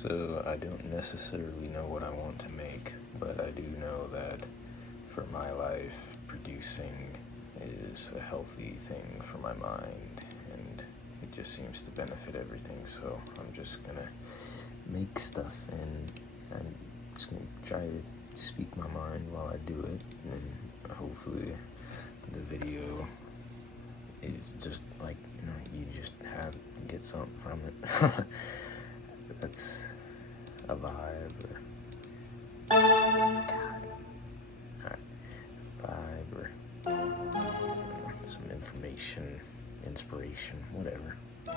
So I don't necessarily know what I want to make, but I do know that for my life, producing is a healthy thing for my mind, and it just seems to benefit everything. So I'm just gonna make stuff, and I'm just gonna try to speak my mind while I do it, and hopefully the video is just like, you just get something from it. That's a vibe, or God, alright, vibe, or some information, inspiration, whatever. I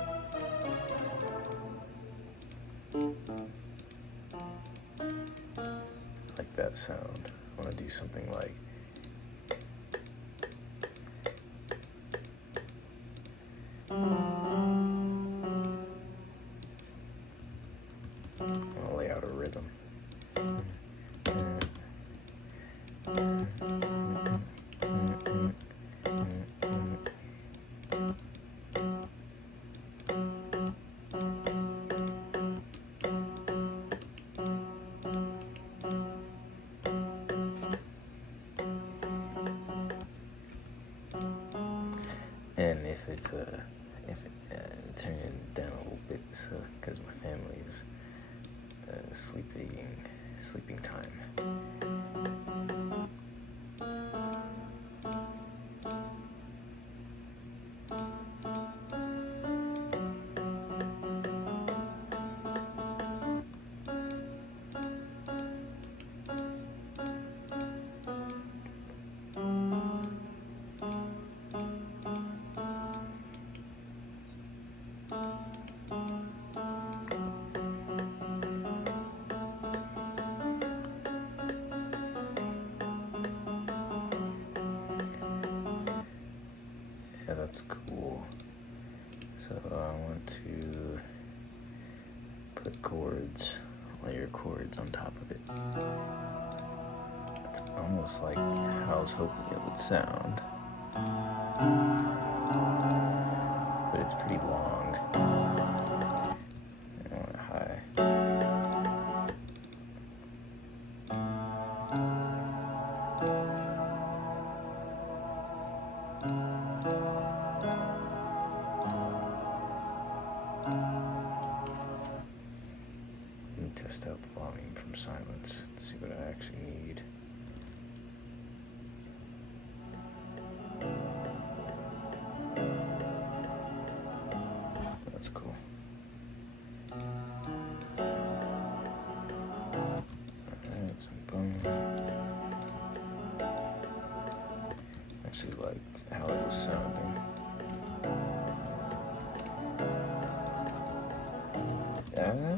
like that sound. I want to do something like I'll lay out a rhythm. And if turn it down a little bit, so because my family is sleeping time. Yeah, that's cool. So I want to put chords, layer chords on top of it. It's almost like how I was hoping it would sound, but it's pretty long. I want it high. Let me test out the volume from silence to see what I actually need. That's cool. Alright, so boom. Actually liked how it was sounding. Yeah.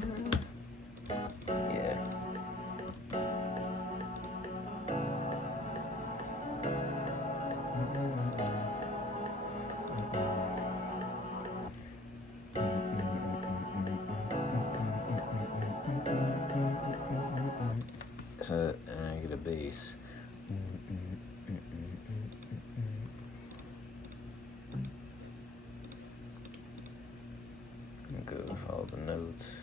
So I get a bass. Go follow the notes.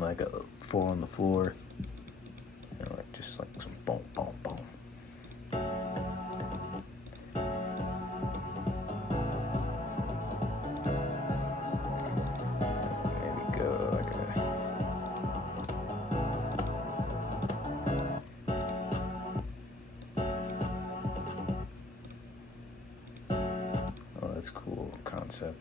then like a 4 on the floor, like just like some boom, boom, boom. Maybe go like oh, that's cool concept.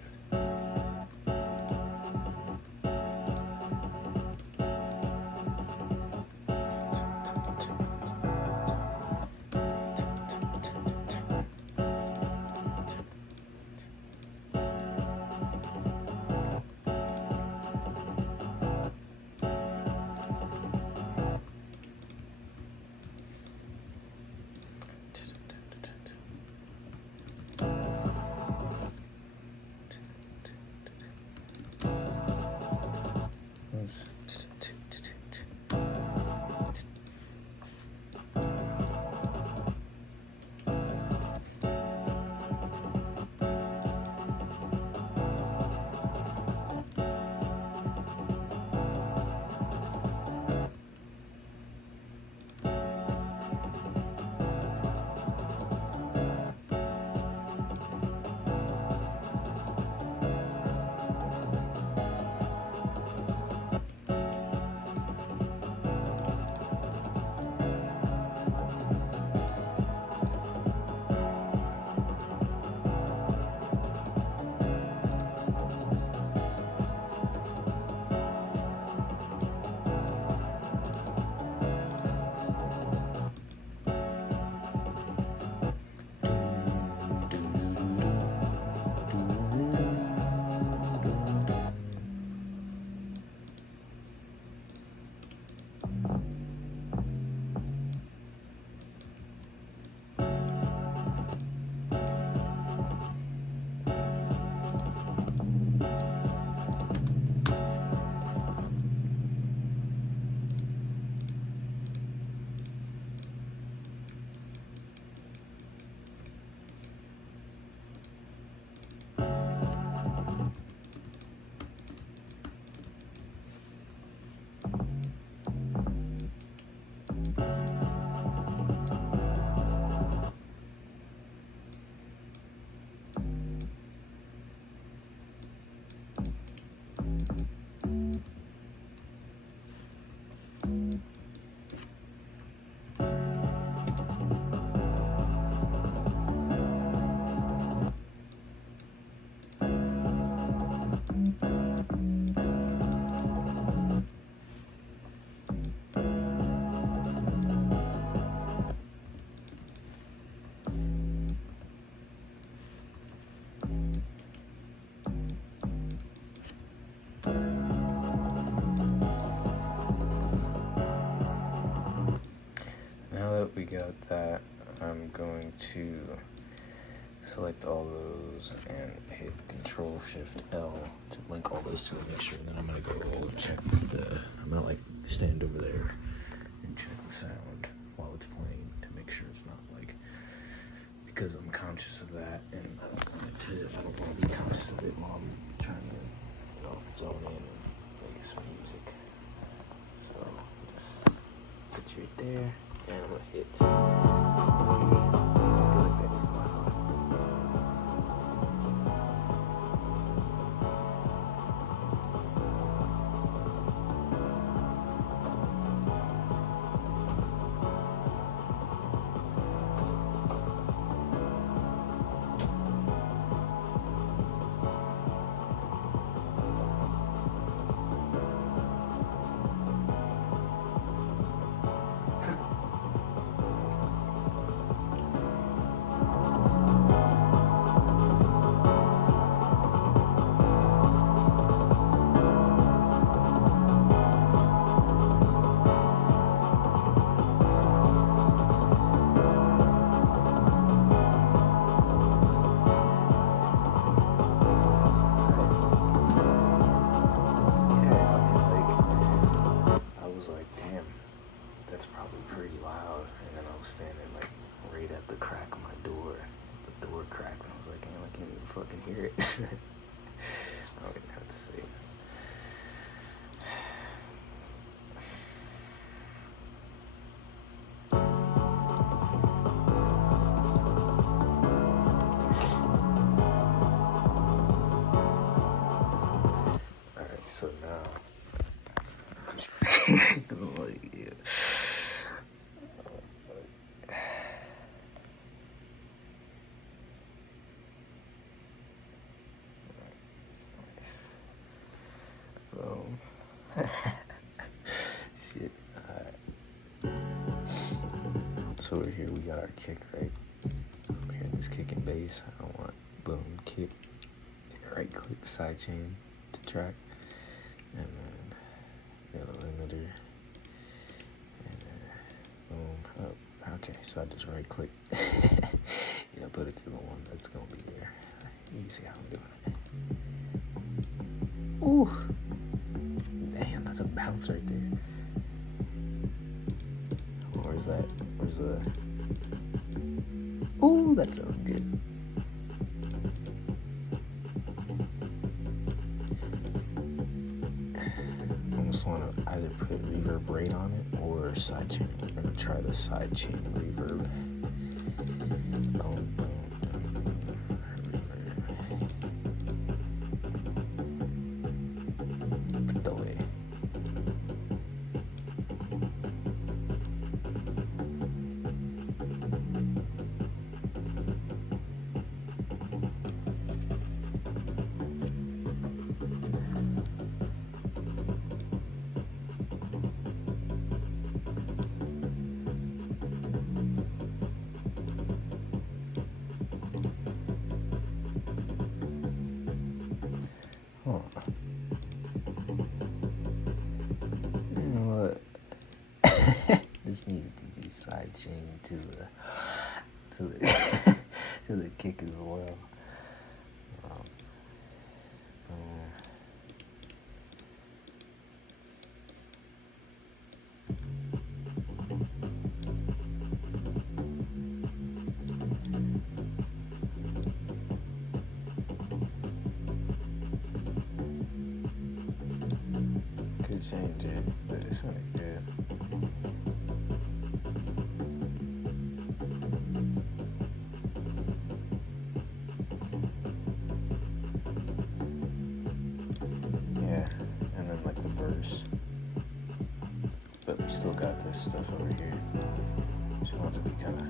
We got that. I'm going to select all those and hit Control Shift L to link all those to the mixer, and then I'm gonna go check I'm gonna like stand over there and check the sound while it's playing to make sure it's not like, because I'm conscious of that and I don't want to be conscious of it while I'm trying to, zone in and make some music. So just put you right there. And I'm gonna hit. I feel like that is loud. Fucking hear it. I don't even have to say it. Like, yeah. It's nice. Shit. So we're here, we got our kick, right? We're hearing this kick and bass. I don't want boom, kick, right click, sidechain to track. And then got a limiter. And then boom, up. Okay, so I just right click. Put it to the one that's gonna be there. You can see how I'm doing it. Ooh. Damn, that's a bounce right there. Where's that? Where's the... Ooh, that sounds good. I just want to either put reverb rate on it or sidechain. We're going to try the sidechain reverb. Delay. You know what? This needed to be sidechained to the to the kick as well. Could change it, but it sounded good. Yeah, and then like the verse. But we still got this stuff over here. She wants to be kind of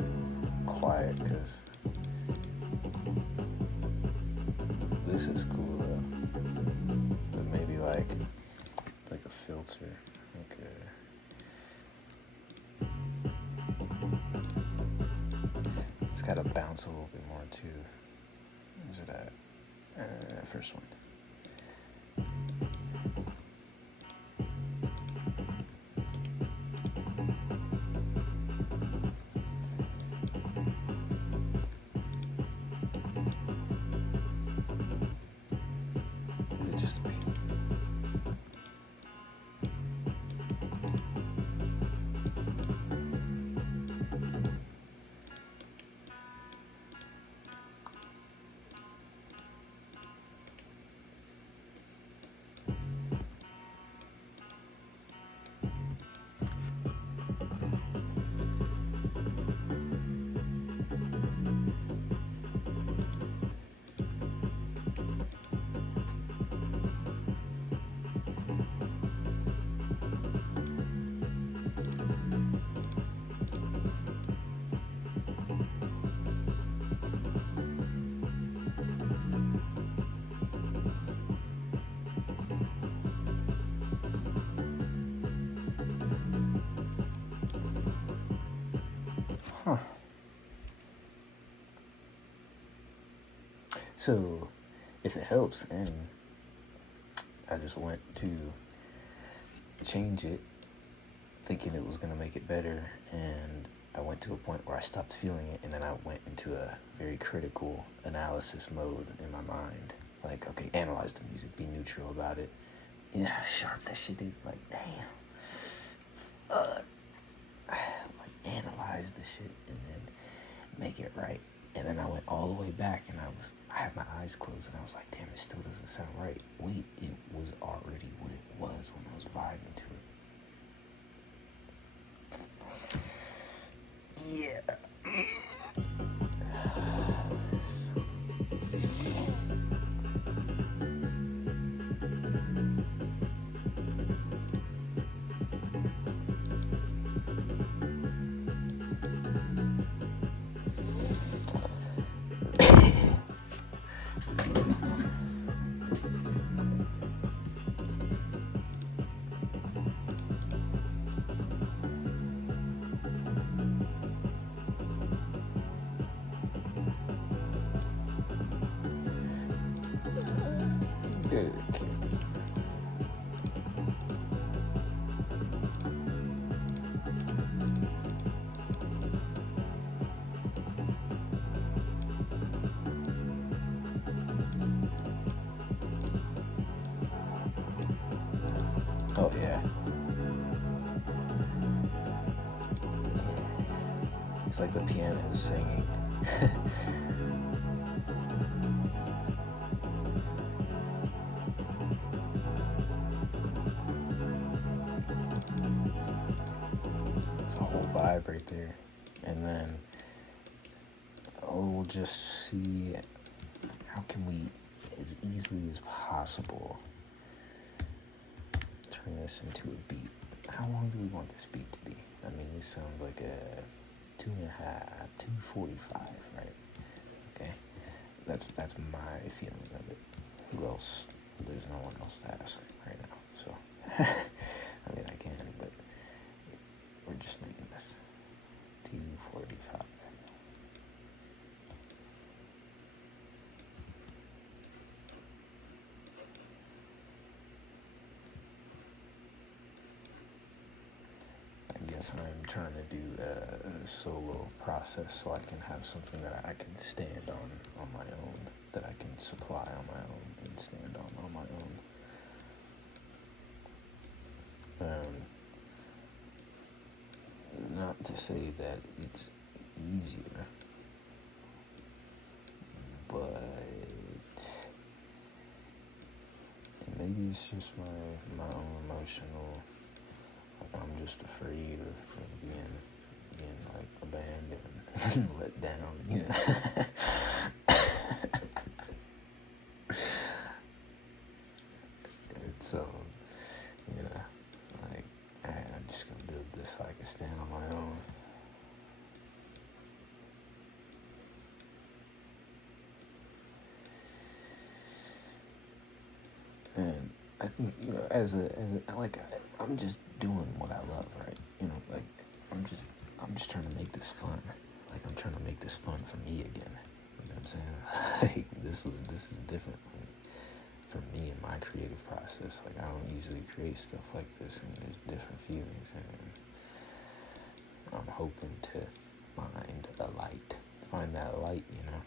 quiet because this is cool though. But maybe like a filter. Okay. It's got to bounce a little bit more too. Where's it at? First one. Is it just me? Huh. So, if it helps, and I just went to change it, thinking it was going to make it better, and I went to a point where I stopped feeling it, and then I went into a very critical analysis mode in my mind. Like, okay, analyze the music, be neutral about it. Yeah, how sharp that shit is, like, damn. Like, analyze the shit, and then make it right. And then I went all the way back, and I had my eyes closed, and I was like, damn, it still doesn't sound right. Wait, it was already what it was when I was vibing to it. Yeah. It can't be. Oh yeah. It's like the piano singing. It's a whole vibe right there. And then we'll just see how can we, as easily as possible, turn this into a beat. How long do we want this beat to be? I mean, this sounds like a 2:45, right? Okay, that's my feeling of it. Who else? There's no one else to ask right now, so I mean I can, but we're just making this 2:45. I guess I'm trying to do a solo process so I can have something that I can stand on my own, that I can supply on my own and stand on my own. Not to say that it's easier, but maybe it's just my own emotional. Like I'm just afraid of being like abandoned and let down, you know. It's you know, like I'm just gonna build this so I can stand on my own. And I think, you know, as a like I'm just doing what I love, right? You know, like I'm just trying to make this fun. Like I'm trying to make this fun for me again. You know what I'm saying? Like this is different for me in my creative process. Like I don't usually create stuff like this, and there's different feelings, and I'm hoping to find that light, you know.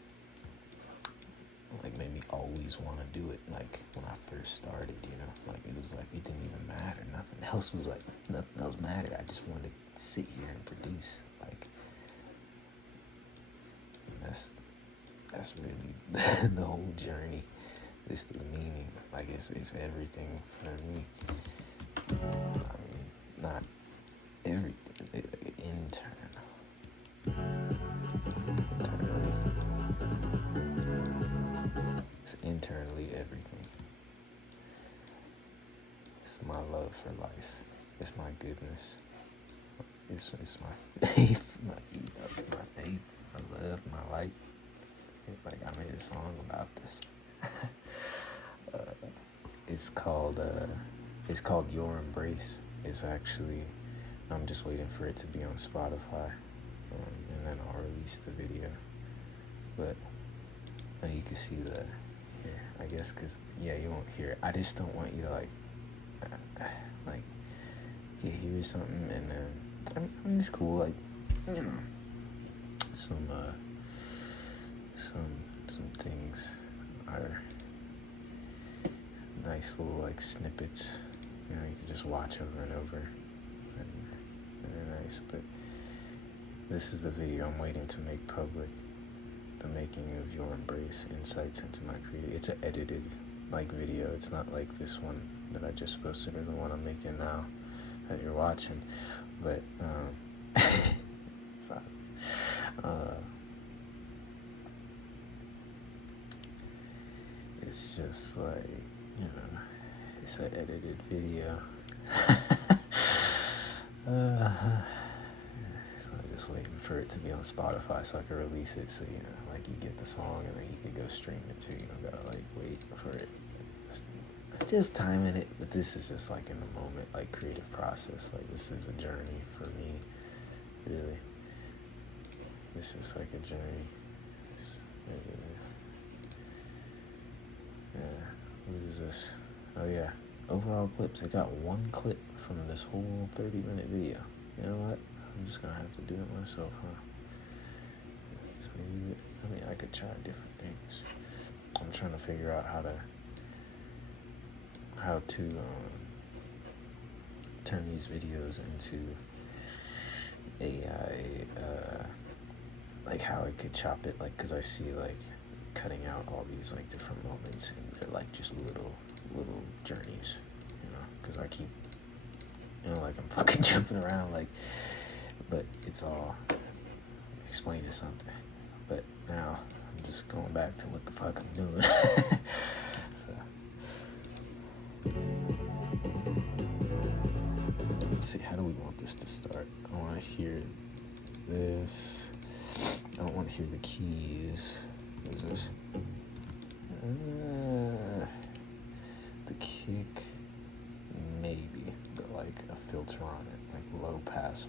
Like made me always want to do it. Like when I first started, you know, like it was like it didn't even matter. Nothing else mattered. I just wanted to sit here and produce. Like that's really the whole journey. It's the meaning. Like it's everything for me. I mean, not everything. Internally everything. It's my love for life. It's my goodness. It's my faith. My faith. My love. My light. Like I made a song about this. It's called Your Embrace. It's actually, I'm just waiting for it to be on Spotify, and then I'll release the video. But you can see the here, I guess, cause yeah, you won't hear it. I just don't want you to like you hear something and then I mean it's cool, like you know, some things are nice little like snippets, you know, you can just watch over and over, and they're nice. But this is the video I'm waiting to make public. The making of Your Embrace, insights into my creative. It's an edited like video. It's not like this one that I just posted or the one I'm making now that you're watching. But it's just like, you know, it's an edited video. So I'm just waiting for it to be on Spotify so I can release it. So, you know, like you get the song and then you can go stream it too. You don't gotta like wait for it. Just timing it. But this is just like in the moment, like creative process. Like this is a journey for me, really. This is like a journey. Yeah, What is this? Oh yeah, overall clips. I got one clip from this whole 30-minute video. You know what? I'm just gonna have to do it myself, huh? So maybe, I mean, I could try different things. I'm trying to figure out how to turn these videos into AI, like how I could chop it, like, cause I see like cutting out all these like different moments, and they're like just little journeys, you know, cause I keep, you know, like I'm fucking jumping around, like, but it's all explaining something. But now I'm just going back to what the fuck I'm doing. So let's see, how do we want this to start? I want to hear this. I don't want to hear the keys. What is this? The kick, maybe, but like a filter on it, like low pass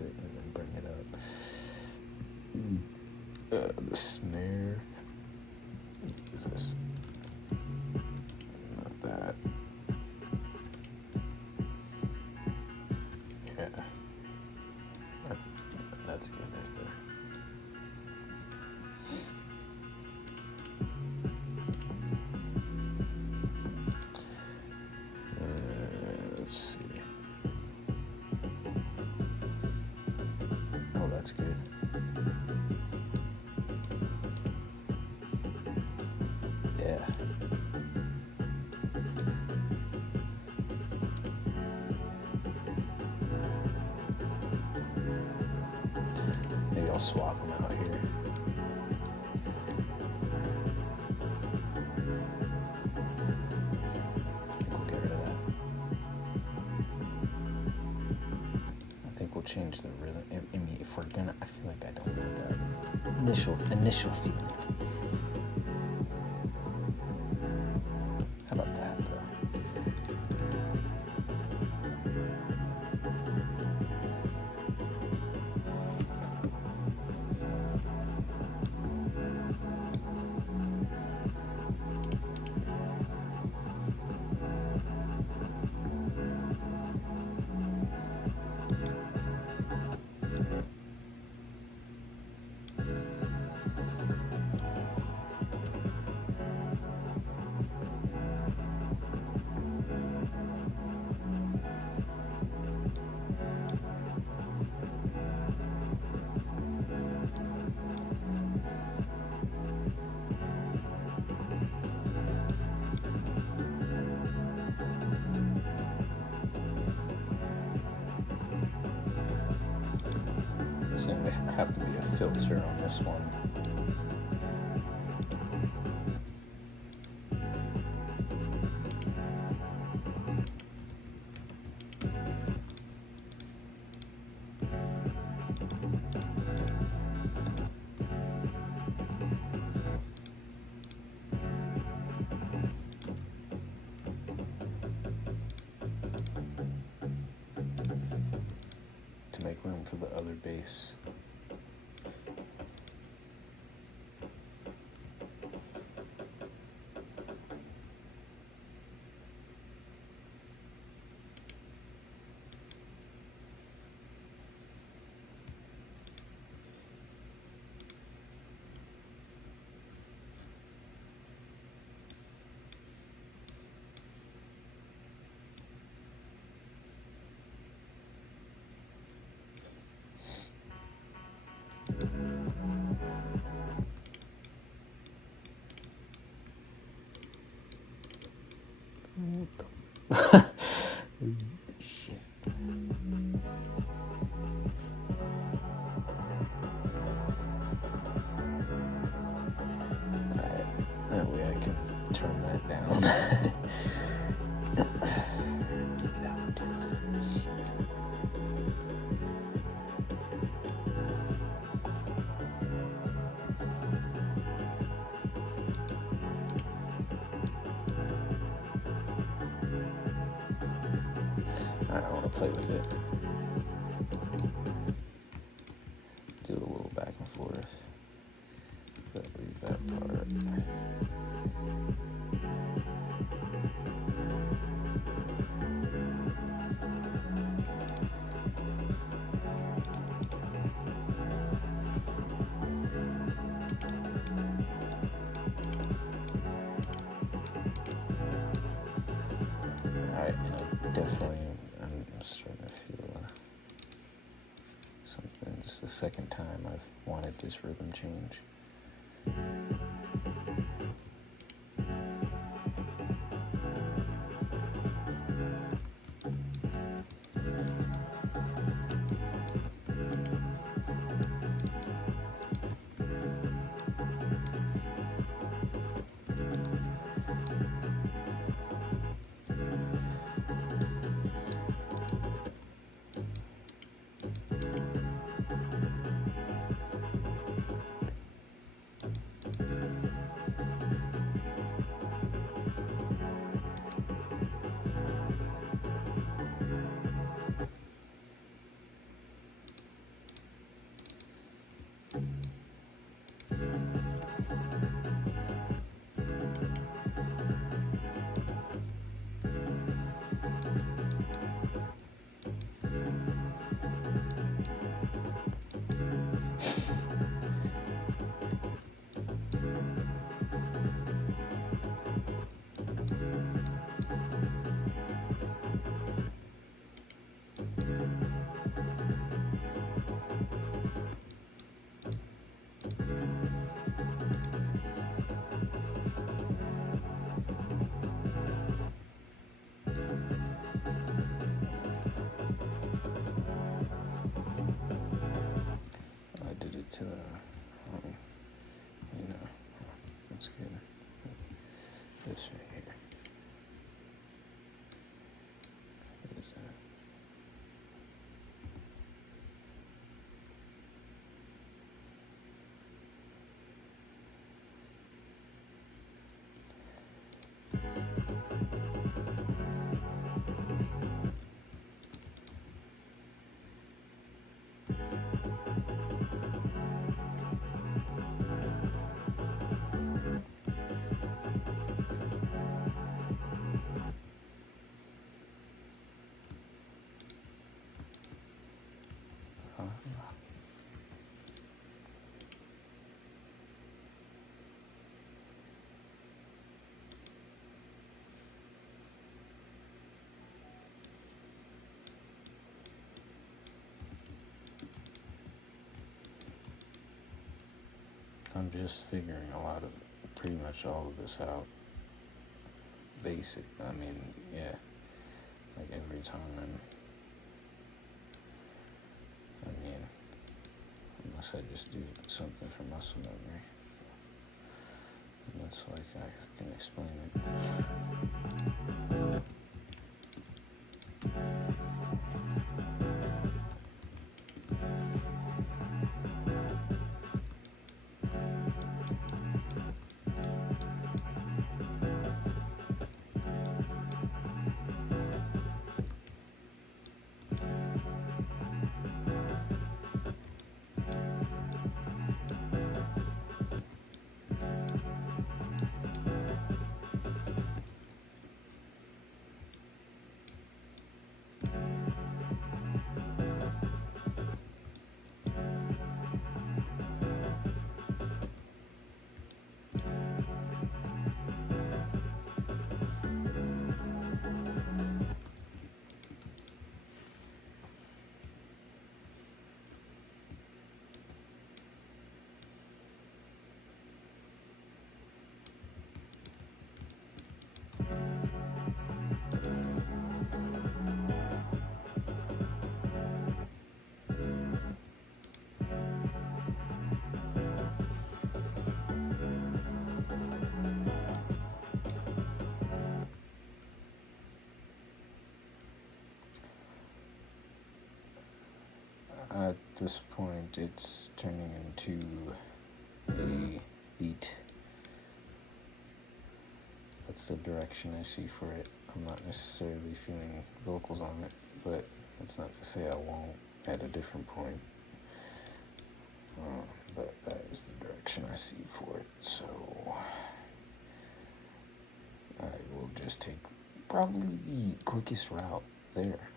it, and then bring it up. The snare. What is this? Not that. Yeah. That's good right there. Let's see. Oh, that's good. Yeah. Maybe I'll swap them out here. We'll get rid of that. I think we'll change the rhythm. I mean, if we're gonna, I feel like I don't want that initial feeling. How about that though? There's gonna have to be a filter on this one. To make room for the other bass. Shit. Alright, that way I can turn that down. I want to play with it. Do a little back and forth. But leave that part. is the second time I've wanted this rhythm change. To the, that's good. This right here. What is that? I'm just figuring pretty much all of this out. Basic, yeah, like every time, unless I just do something for muscle memory, and that's like I can explain it. At this point, it's turning into a beat. That's the direction I see for it. I'm not necessarily feeling vocals on it, but that's not to say I won't at a different point. But that is the direction I see for it, so I will just take probably the quickest route there.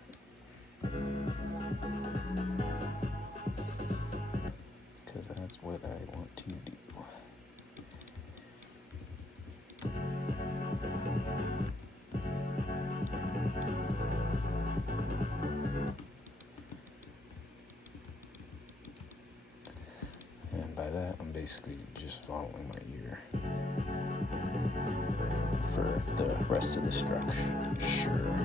Because that's what I want to do. basically just following my ear for the rest of the structure. Sure.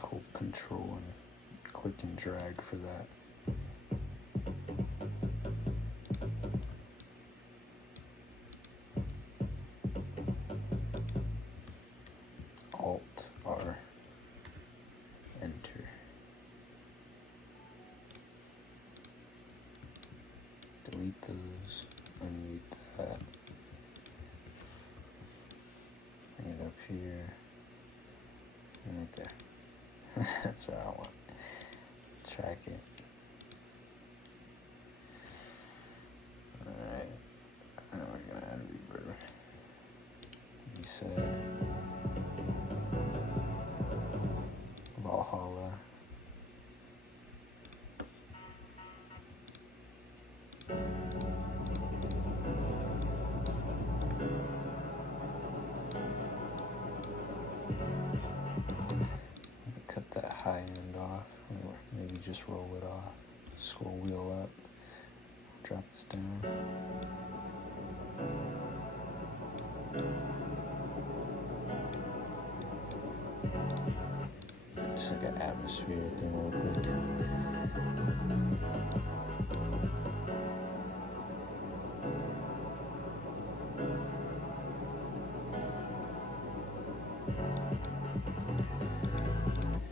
Hold Control and click and drag for that. Alt R, enter. Delete those, unmute that. Bring it up here, and right there. That's what I want. Track it. Alright. Now we're gonna add reverb. Reset. Valhalla. Cut that high end off, or maybe just roll it off. Scroll wheel up, drop this down. Just like an atmosphere thing real quick.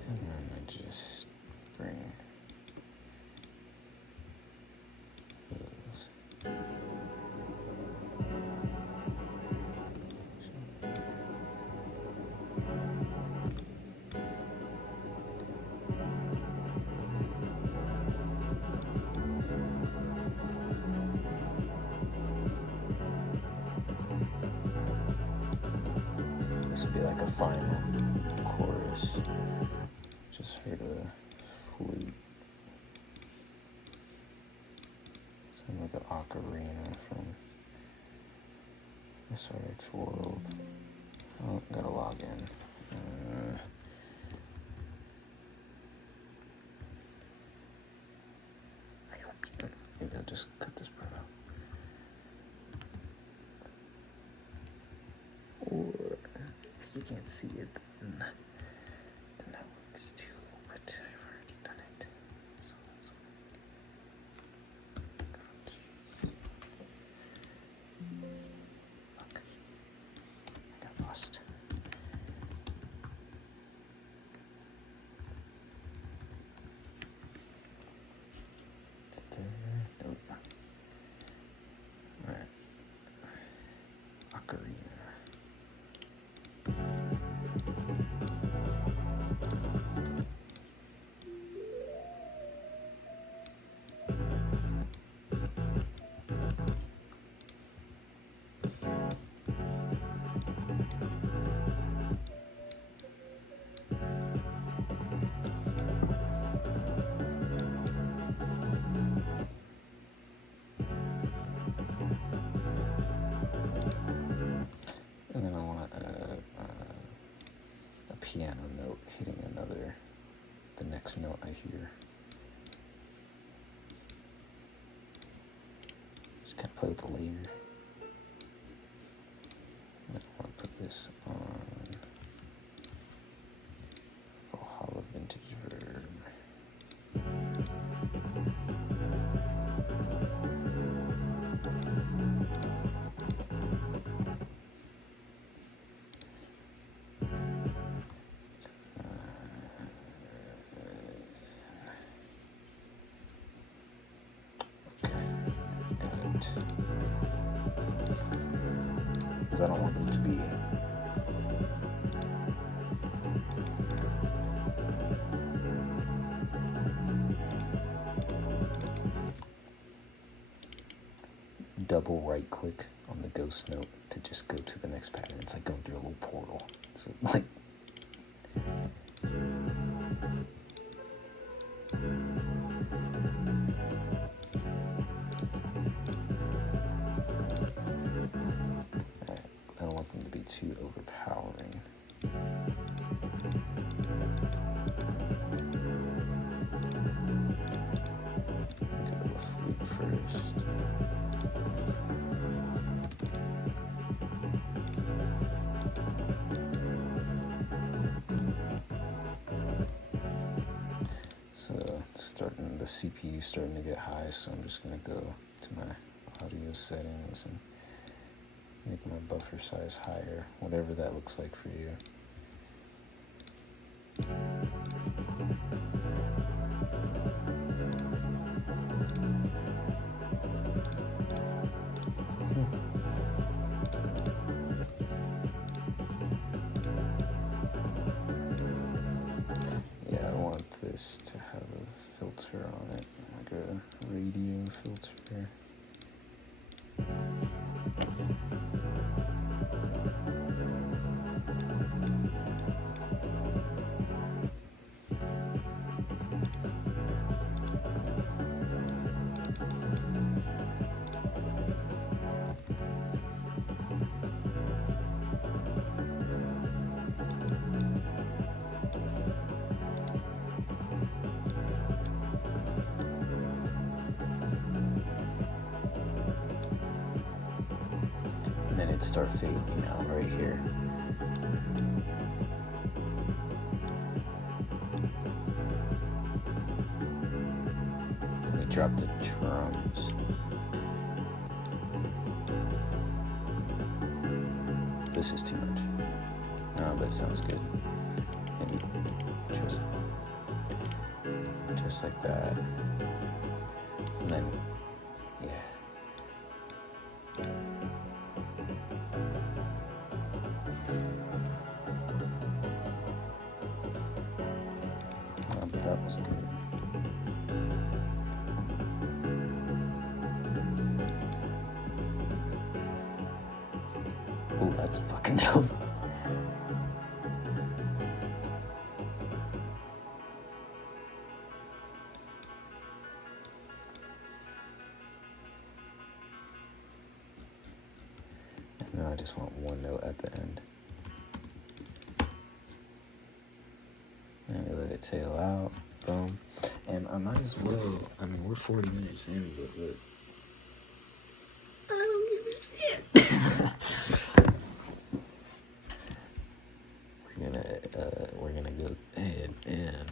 And then I just bring those. This would be like a final chorus. Just heard a flute. Sound like an ocarina from SRX World. Oh, gotta log in. Maybe I'll just cut this part out. Or if you can't see it, then that works too. But I've already done it. So that's oh, jeez. Fuck. I got lost. There we go. Alright. piano note hitting the next note I hear. Just kind of play with the layer. I want to put this on Valhalla Vintage Verb. Because I don't want them to be double right click on the ghost note to just go to the next pattern. It's like going through a little portal. So like I don't want them to be too overpowering. Go to the flute first. So the CPU starting to get high, so I'm just gonna go to my audio settings and make my buffer size higher, whatever that looks like for you. Yeah, I want this to have a filter on it, like a radio filter. And then it'd start fading out right here. Let me drop the drums. This is too much. No, but it sounds good. Maybe just like that. And then, yeah. Oh, but that was good. Oh, that's fucking dope. Now I just want one note at the end. And let it tail out. Boom. And I might as well, I mean, we're 40 minutes in, but look. I don't give a shit. We're gonna go ahead and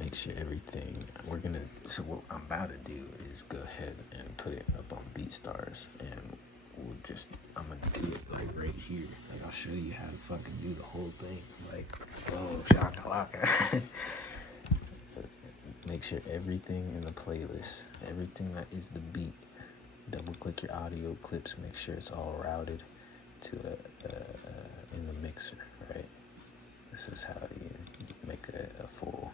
make sure everything, so what I'm about to do is go ahead and put it up on Beatstars, and I'm gonna do it like right here. Like I'll show you how to fucking do the whole thing. Like, oh, shakalaka. Make sure everything in the playlist, everything that is the beat, double click your audio clips, make sure it's all routed to in the mixer, right? This is how you make a full,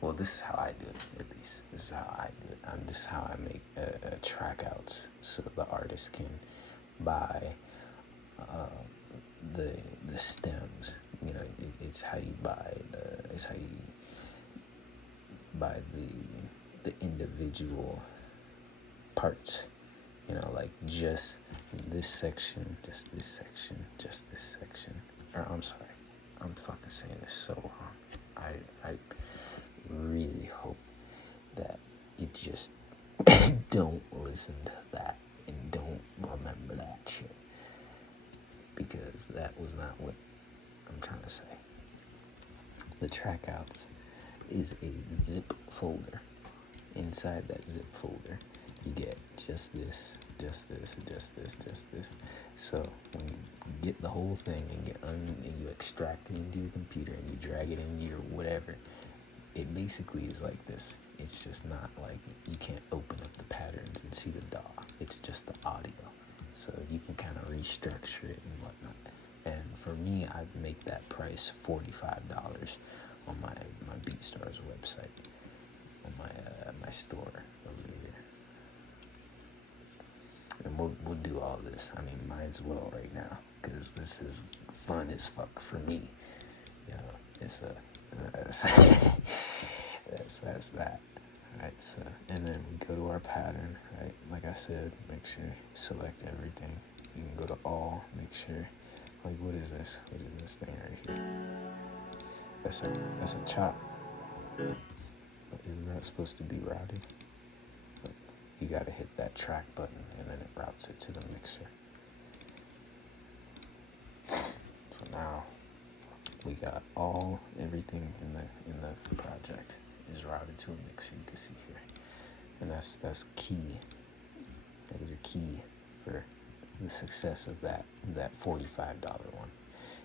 well, this is how I do it, at least. This is how I do it. This is how I make a track out, so the artist can buy the stems. You know, it's how you buy the individual parts. You know, like just this section, just this section, just this section. Or I'm sorry, I'm fucking saying this so wrong. I really hope that you just don't listen to that and don't remember that shit, because that was not what I'm trying to say. The trackouts is a zip folder. Inside that zip folder, you get just this. So when you get the whole thing and you extract it into your computer and you drag it into your whatever, it basically is like this. It's just not like, you can't open up the patterns and see the DAW. It's just the audio. So you can kind of restructure it and whatnot. And for me, I make that price $45 on my Beatstars website, on my store over here. And we'll do all this. I mean, might as well right now, because this is fun as fuck for me. You know, it's that's that. Alright, so, and then we go to our pattern, right? Like I said, make sure you select everything. You can go to all, make sure, like, what is this? What is this thing right here? That's a chop. But isn't that supposed to be routed? But you gotta hit that track button and then it routes it to the mixer. So now we got everything in the project is routed to a mixer, you can see here. And that's key. That is a key for the success of that $45 one.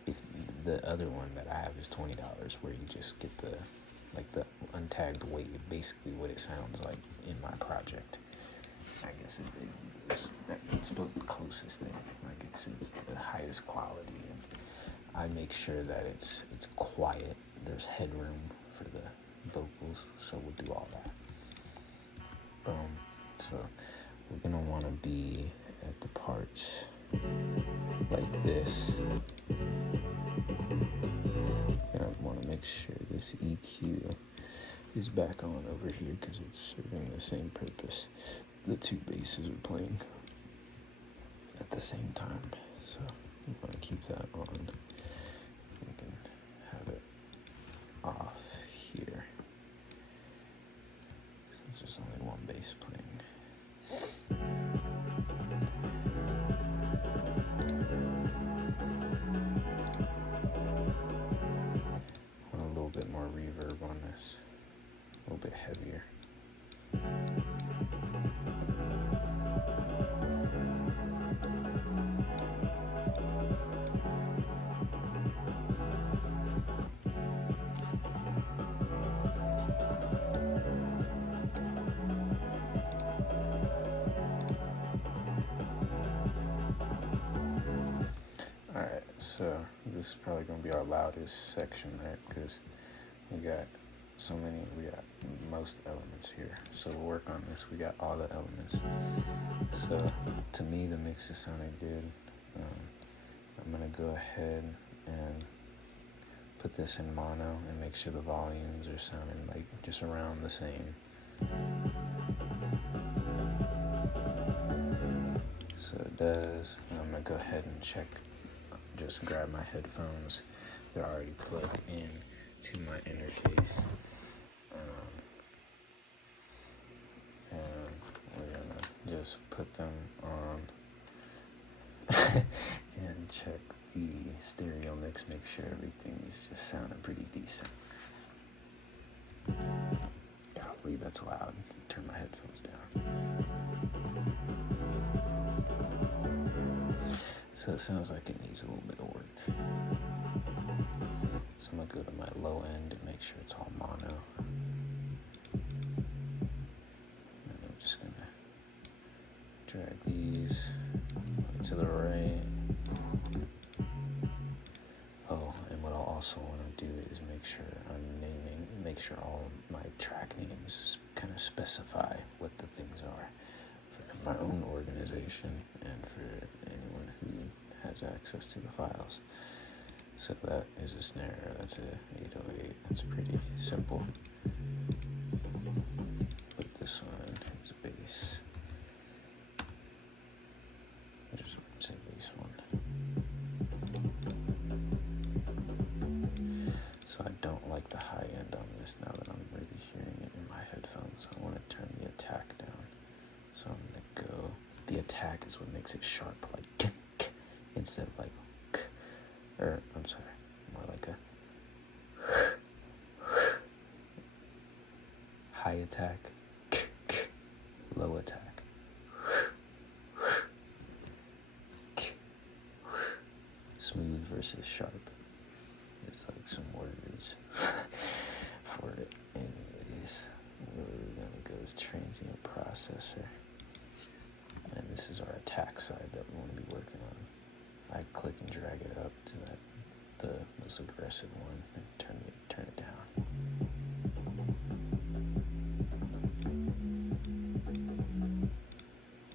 If the other one that I have is $20, where you just get the untagged wave, basically what it sounds like in my project. I guess it's supposed to be the closest thing. Like it's the highest quality, and I make sure that it's quiet. There's headroom for the vocals, so we'll do all that. Boom. So we're gonna want to be at the parts like this. And I want to make sure this EQ is back on over here because it's serving the same purpose. The two basses are playing at the same time, so we want to keep that on. We can have it off here since there's only one bass playing. Want a little bit more reverb on this, a little bit heavier. Alright, so this is probably going to be our loudest section, right? Because we got most elements here. So we'll work on this. We got all the elements. So to me, the mix is sounding good. I'm going to go ahead and put this in mono and make sure the volumes are sounding like just around the same. So it does. And I'm going to go ahead and check. Just grab my headphones. They're already plugged in to my interface. And we're gonna just put them on and check the stereo mix, make sure everything is just sounding pretty decent. Golly, that's loud. Turn my headphones down. So it sounds like it needs a little bit of work. So I'm gonna go to my low end and make sure it's all mono. And I'm just gonna drag these to the right. Oh, and what I'll also want to do is make sure all of my track names kind of specify what the things are for my own organization and for anyone who has access to the files. So that is a snare, that's a 808, that's pretty simple. But this one is a bass. I just say bass one. attack is what makes it sharp, like k, k, instead of like k, or I'm sorry, more like a high attack, k, k, low attack, k, smooth versus sharp. There's like some words for it. Anyways, where we're gonna go is transient processor. And this is our attack side that we want to be working on. I click and drag it up to the most aggressive one and turn it down.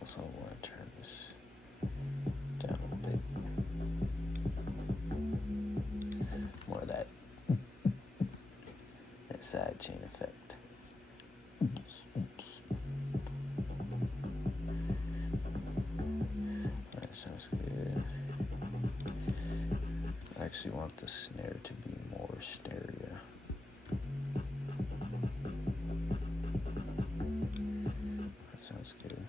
Also, I want to turn this down a little bit. More of that side chain effect. Alright, sounds good. I actually want the snare to be more stereo. That sounds good.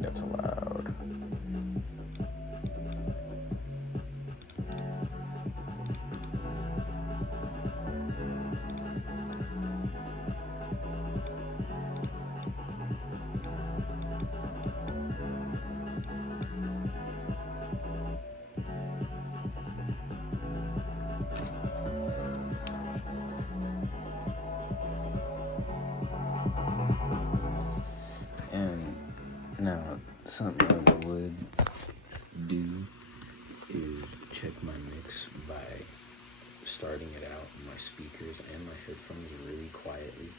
That's loud. And now, something I would do is check my mix by starting it out in my speakers and my headphones really quietly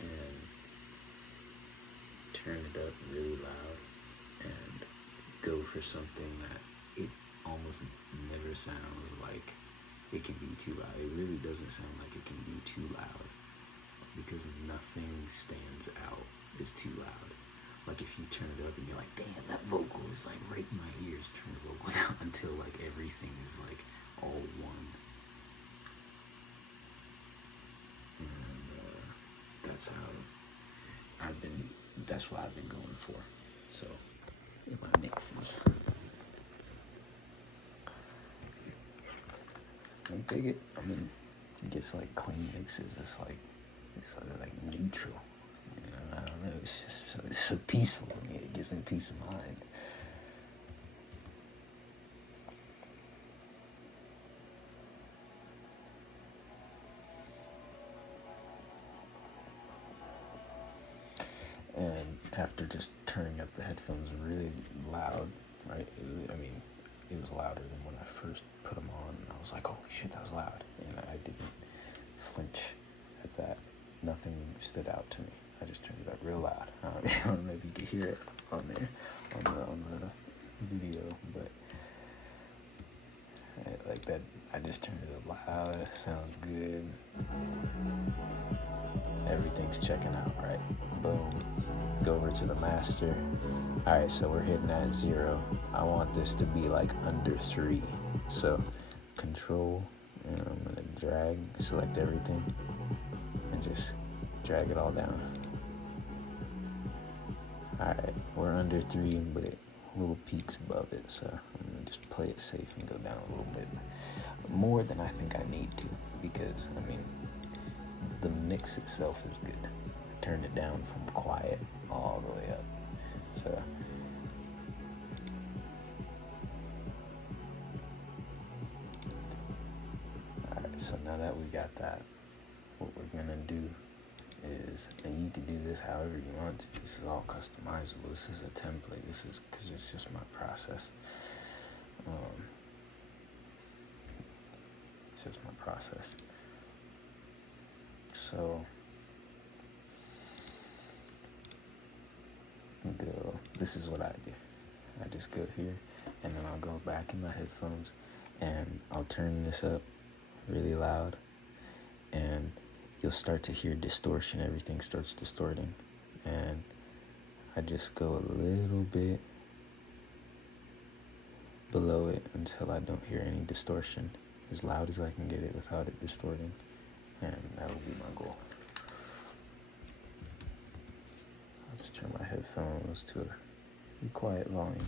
and turn it up really loud and go for something that it almost never sounds like it can be too loud. It really doesn't sound like it can be too loud because nothing stands out as too loud. Like if you turn it up and you're like, damn, that vocal is like right in my ears, turn the vocal down until like everything is like all one. And that's what I've been going for. So in my mixes. I dig it. I mean, it gets like clean mixes. It's like neutral. You know, I don't know. It's just it's so peaceful to me. It gives me peace of mind. And after just turning up the headphones really loud, right? It was louder than when I first put them on. And I was like, holy shit, that was loud. And I didn't flinch at that. Nothing stood out to me. I just turned it up real loud. I don't know if you can hear it on there, on the video, but like that. I just turned it up loud. It sounds good. Everything's checking out, right? Boom. Go over to the master. All right, so we're hitting at 0. I want this to be like under 3. So control, and I'm gonna drag, select everything, and just drag it all down. All right, we're under 3, but little peaks above it, so I'm gonna just play it safe and go down a little bit more than I think I need to, because the mix itself is good. I turned it down from quiet all the way up, so alright, so now that we got that, what we're gonna do is, and you can do this however you want to, this is all customizable, this is a template, this is, because it's just my process. It's just my process. So this is what I do. I just go here and then I'll go back in my headphones and I'll turn this up really loud and you'll start to hear distortion. Everything starts distorting and I just go a little bit below it until I don't hear any distortion, as loud as I can get it without it distorting, and that will be my goal. I'll Just turn my headphones to a quiet volume.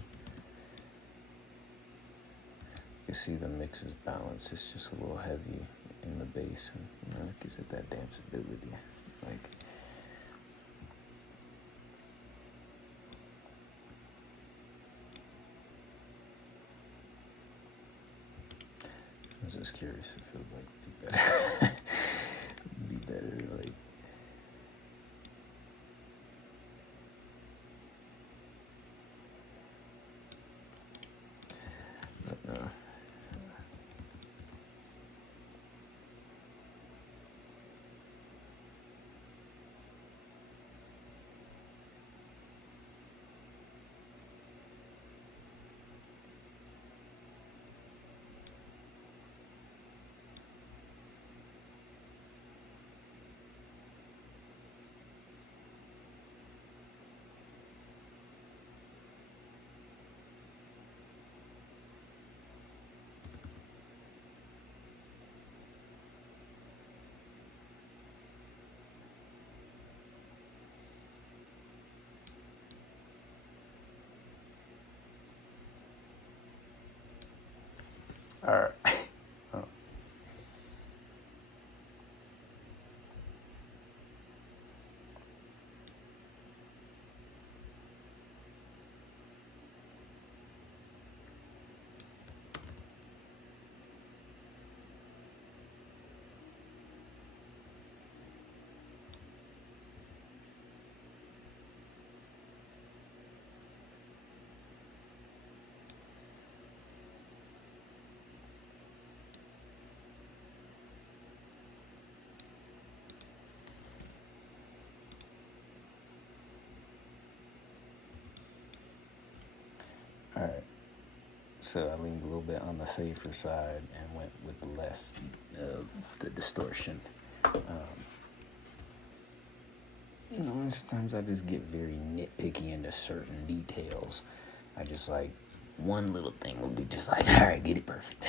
You can see the mix is balanced. It's just a little heavy in the bass, and it gives it that danceability. Like, I was just curious if it would be better. Be better, like. But no. All right. Oh. All right. So I leaned a little bit on the safer side and went with less of the distortion. Sometimes I just get very nitpicky into certain details. I just like one little thing will be just like, all right, get it perfect.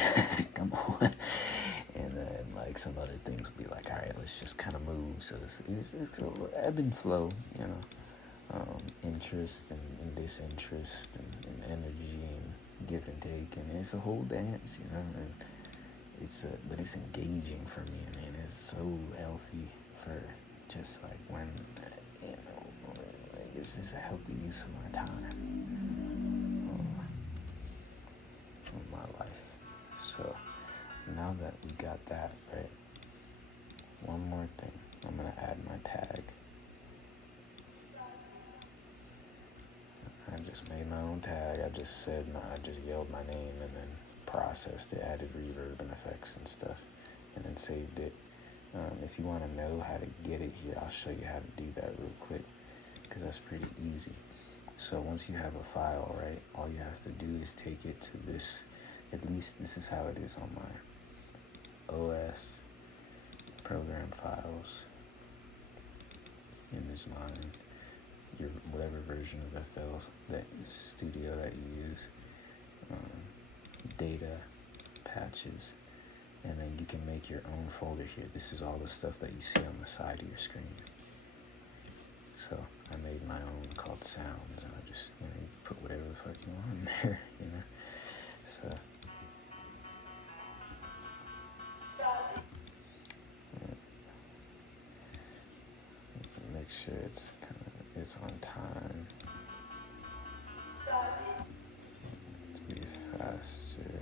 Come on. And then like some other things will be like, all right, let's just kind of move. So it's a little ebb and flow, interest and disinterest and energy and give and take. And it's a whole dance, and but it's engaging for me, and it's so healthy for just like when, like this is a healthy use of my time, of my life. So now that we got that right, one more thing. I'm gonna add my tag. I just made my own tag. I just yelled my name and then processed it, added reverb and effects and stuff, and then saved it. If you want to know how to get it here, I'll show you how to do that real quick, because that's pretty easy. So once you have a file, right, all you have to do is take it to this. At least this is how it is on my OS. Program files, image line, your whatever version of FL that Studio that you use, data, patches, and then you can make your own folder here. This is all the stuff that you see on the side of your screen. So I made my own called sounds, and I just, you put whatever the fuck you want in there, So make sure it's on time. To be faster.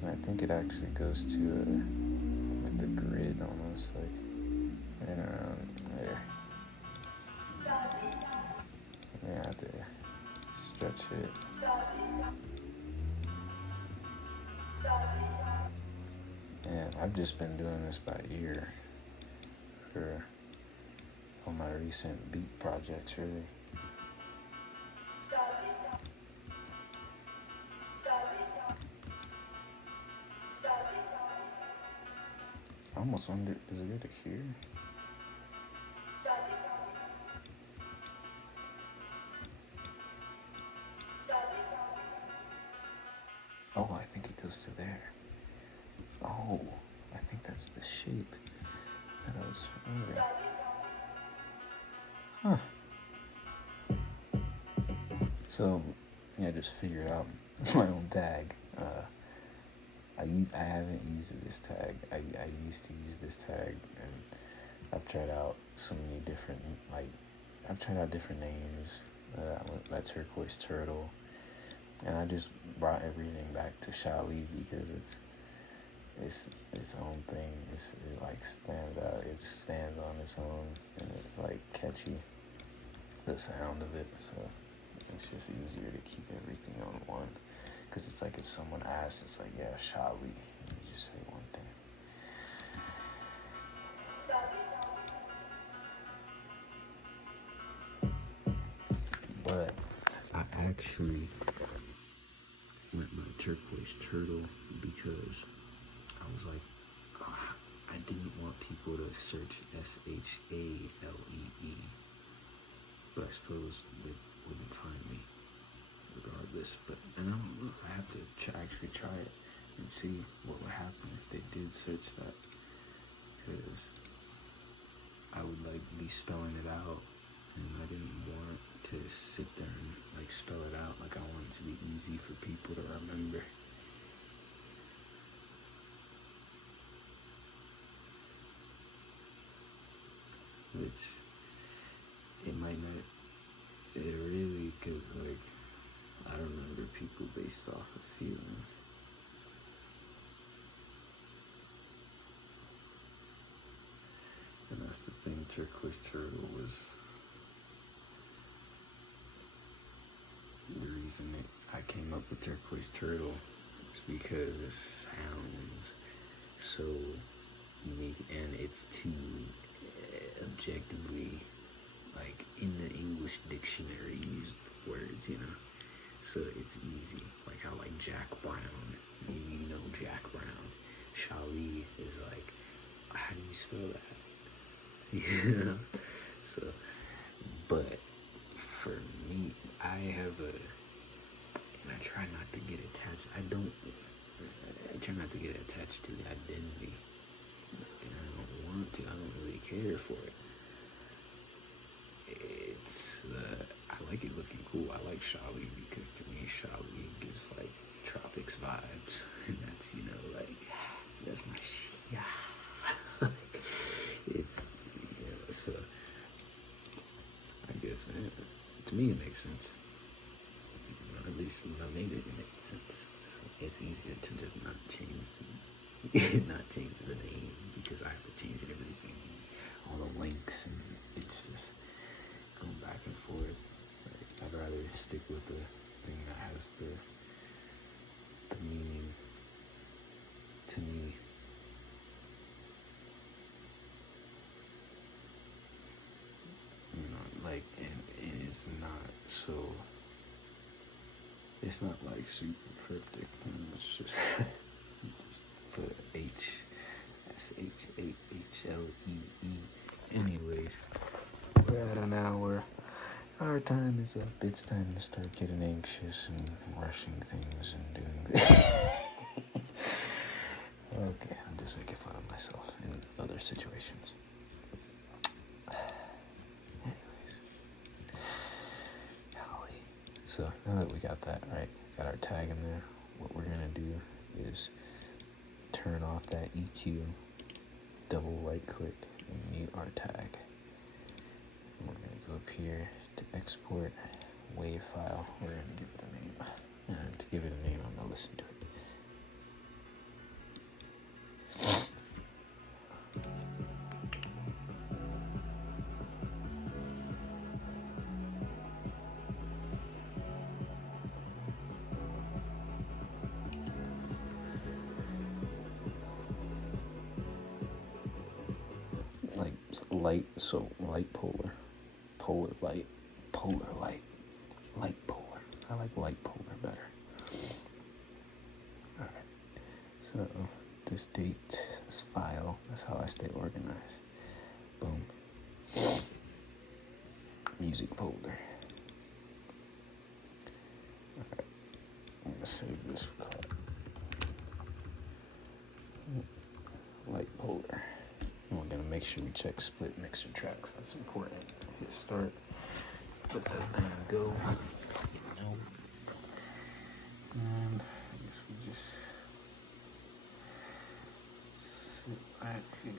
And I think it actually goes to like the grid almost, like right around there. You have to stretch it. And I've just been doing this by ear for all my recent beat projects, really. I almost wonder, does it go to here? Oh, I think it goes to there. Oh, I think that's the shape that I was wondering. Huh. So yeah, I just figured out my own tag. I haven't used this tag. I used to use this tag, and I've tried out so many different, like, I've tried out different names. I went by Turquoise Turtle, and I just brought everything back to Shali because it's its own thing. It like stands out. It stands on its own, and it's like catchy, the sound of it. So it's just easier to keep everything on one. Because it's like if someone asks, it's like, yeah, Shali. You just say one thing. But I actually went by Turquoise Turtle because I was like, I didn't want people to search SHALEE, but I suppose they wouldn't find me regardless. But and I don't know. I have to actually try it and see what would happen if they did search that, because I would like be spelling it out, and I didn't want to sit there and like spell it out. Like I want it to be easy for people to remember. Which it might not. It really could, like, I remember people based off of feeling. And that's the thing. Turquoise Turtle was the reason I came up with Turquoise Turtle, is because it sounds so unique, and it's too objectively, like, in the English dictionary used words, you know. So it's easy. Like how, like, Jack Brown, you know Jack Brown. Shali is like, how do you spell that? You know? So, but for me, I have and I try not to get attached. I try not to get attached to the identity. And I don't want to. I don't really care for it. I like it looking cool. I like Shali because to me, Shali gives like tropics vibes. And that's, you know, like, that's my shit. Yeah. It's, yeah, so I guess to me it makes sense. At least when I made it, it made sense. So it's easier to just not change the name, because I have to change everything, all the links, and it's just going back and forth. Like, I'd rather stick with the thing that has the meaning to me. You know, like, and it's not so. It's not like super cryptic. It's just put SHAHLEE. Anyways, we're at an hour. Our time is up. It's time to start getting anxious and rushing things and doing Okay, I'm just making fun of myself in other situations. Anyways. Golly. So now that we got that, right, got our tag in there, what we're gonna do is turn off that EQ, double right click, and mute our tag. And we're gonna go up here to export WAV file. We're gonna give it a name. And to give it a name, I'm gonna listen to it. Like light, so light polar, polar light, light polar. I like light polar better. Alright, so this date, this file, that's how I stay organized. Boom. Music folder. Alright, I'm gonna save this light polar. And we're gonna make sure we check split mixer tracks. That's important. Hit start. Let that thing go. And I guess we just sit right here.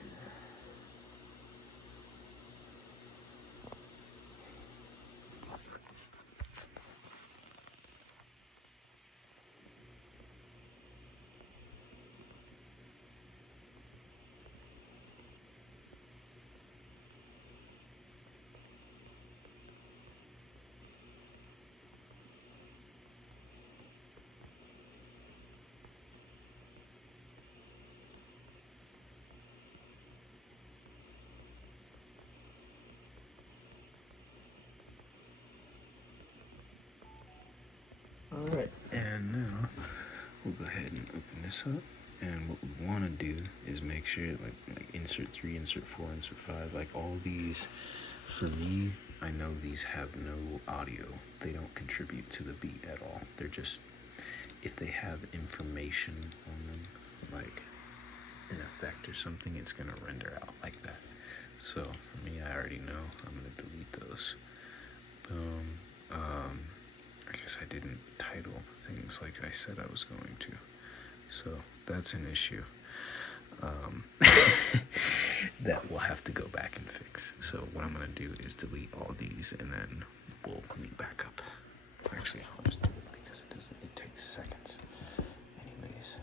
Alright, and now we'll go ahead and open this up. And what we want to do is make sure, like insert 3, insert 4, insert 5, like all these, for me, I know these have no audio. They don't contribute to the beat at all. They're just, if they have information on them, like an effect or something, it's going to render out like that. So for me, I already know I'm going to delete those. Boom. I guess I didn't title the things like I said I was going to. So that's an issue that we'll have to go back and fix. So what I'm going to do is delete all these and then we'll meet back up. Actually, I'll just do it because it takes seconds. Anyways.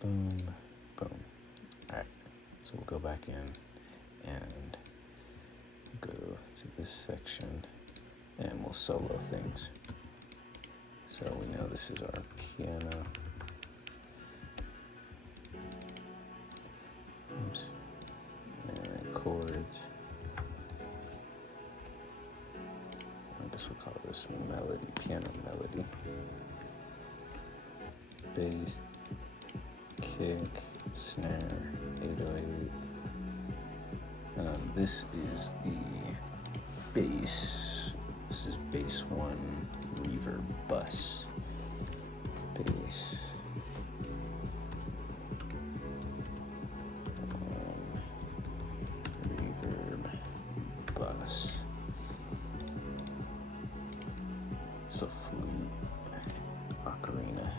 Boom, boom. Alright, so we'll go back in and go to this section and we'll solo things. So we know this is our piano. Oops. And chords. I guess we'll call this melody, piano melody. Bass, kick, snare, 808. This is the bass. This is bass 1 reverb bus. Bass. Reverb bus. It's a flute. Ocarina.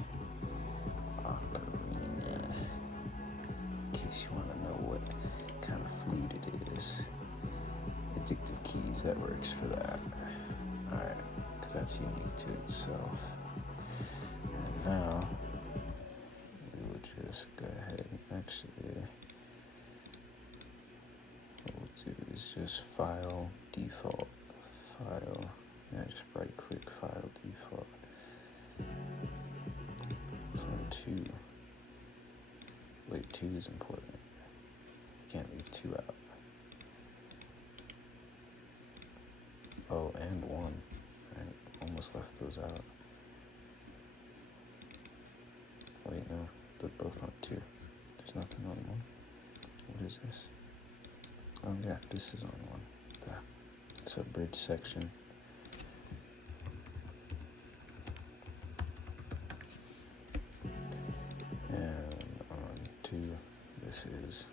In case you want to know what kind of flute it is. Addictive keys, that works for that. Alright, because that's unique to itself. And now, we will just go ahead and actually, what we'll do is just file, default, file, and just right click file, default. So 2. Wait, 2 is important. You can't leave 2 out. Oh, and 1. Right, almost left those out. Wait, no, they're both on 2. There's nothing on 1. What is this? Oh yeah, this is on 1. There. So bridge section. And on 2, this is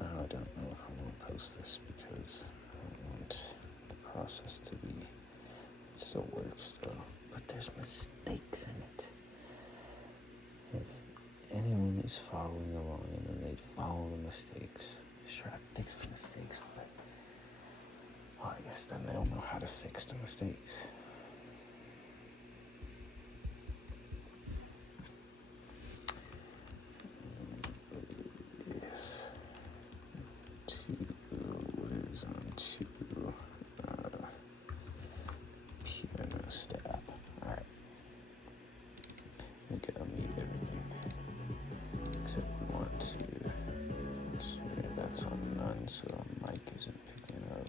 I don't know if I'm going to post this because I want the process to be, it still works though, but there's mistakes in it. If anyone is following along and then they follow the mistakes, sure, I fix the mistakes, but well, I guess then they'll know how to fix the mistakes. On 2 piano stab. Alright. We can unmute everything. Except we want to make sure that's on none so our mic isn't picking up.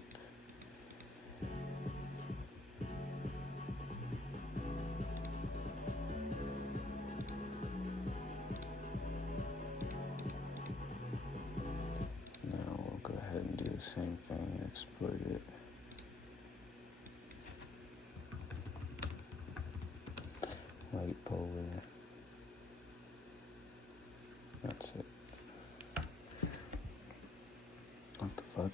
And do the same thing, export it. Light polar. That's it. What the fuck?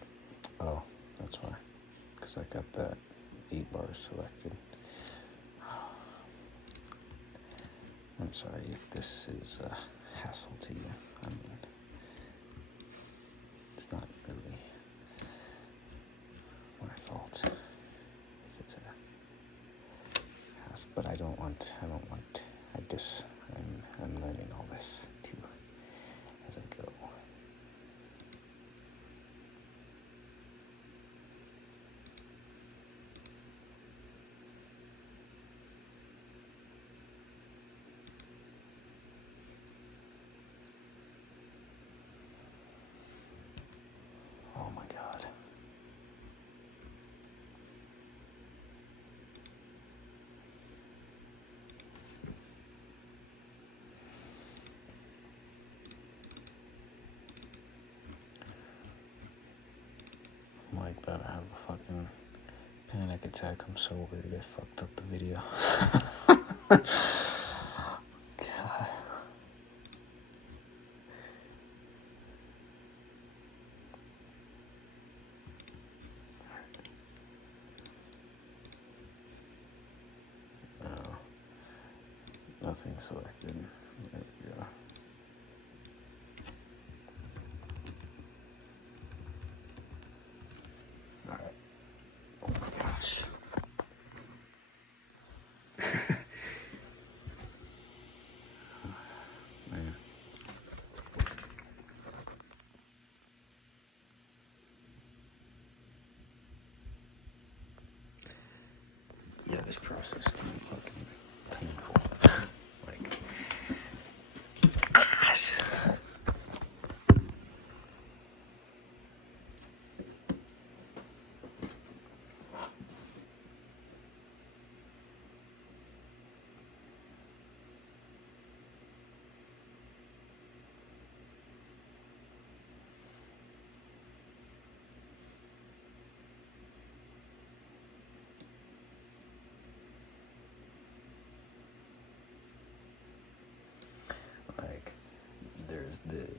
Oh, that's why. Because I got that 8 bars selected. I'm sorry if this is a hassle to you. I mean, it's not really my fault if it's a hassle. But I'm learning all this too as I go. Oh my God. I'm like about to have a fucking panic attack. I'm so worried I fucked up the video. God. No. Nothing selected. There we go. Alright. Oh my gosh. Man. Yeah, this process can be fucking painful. Like, gosh. Like,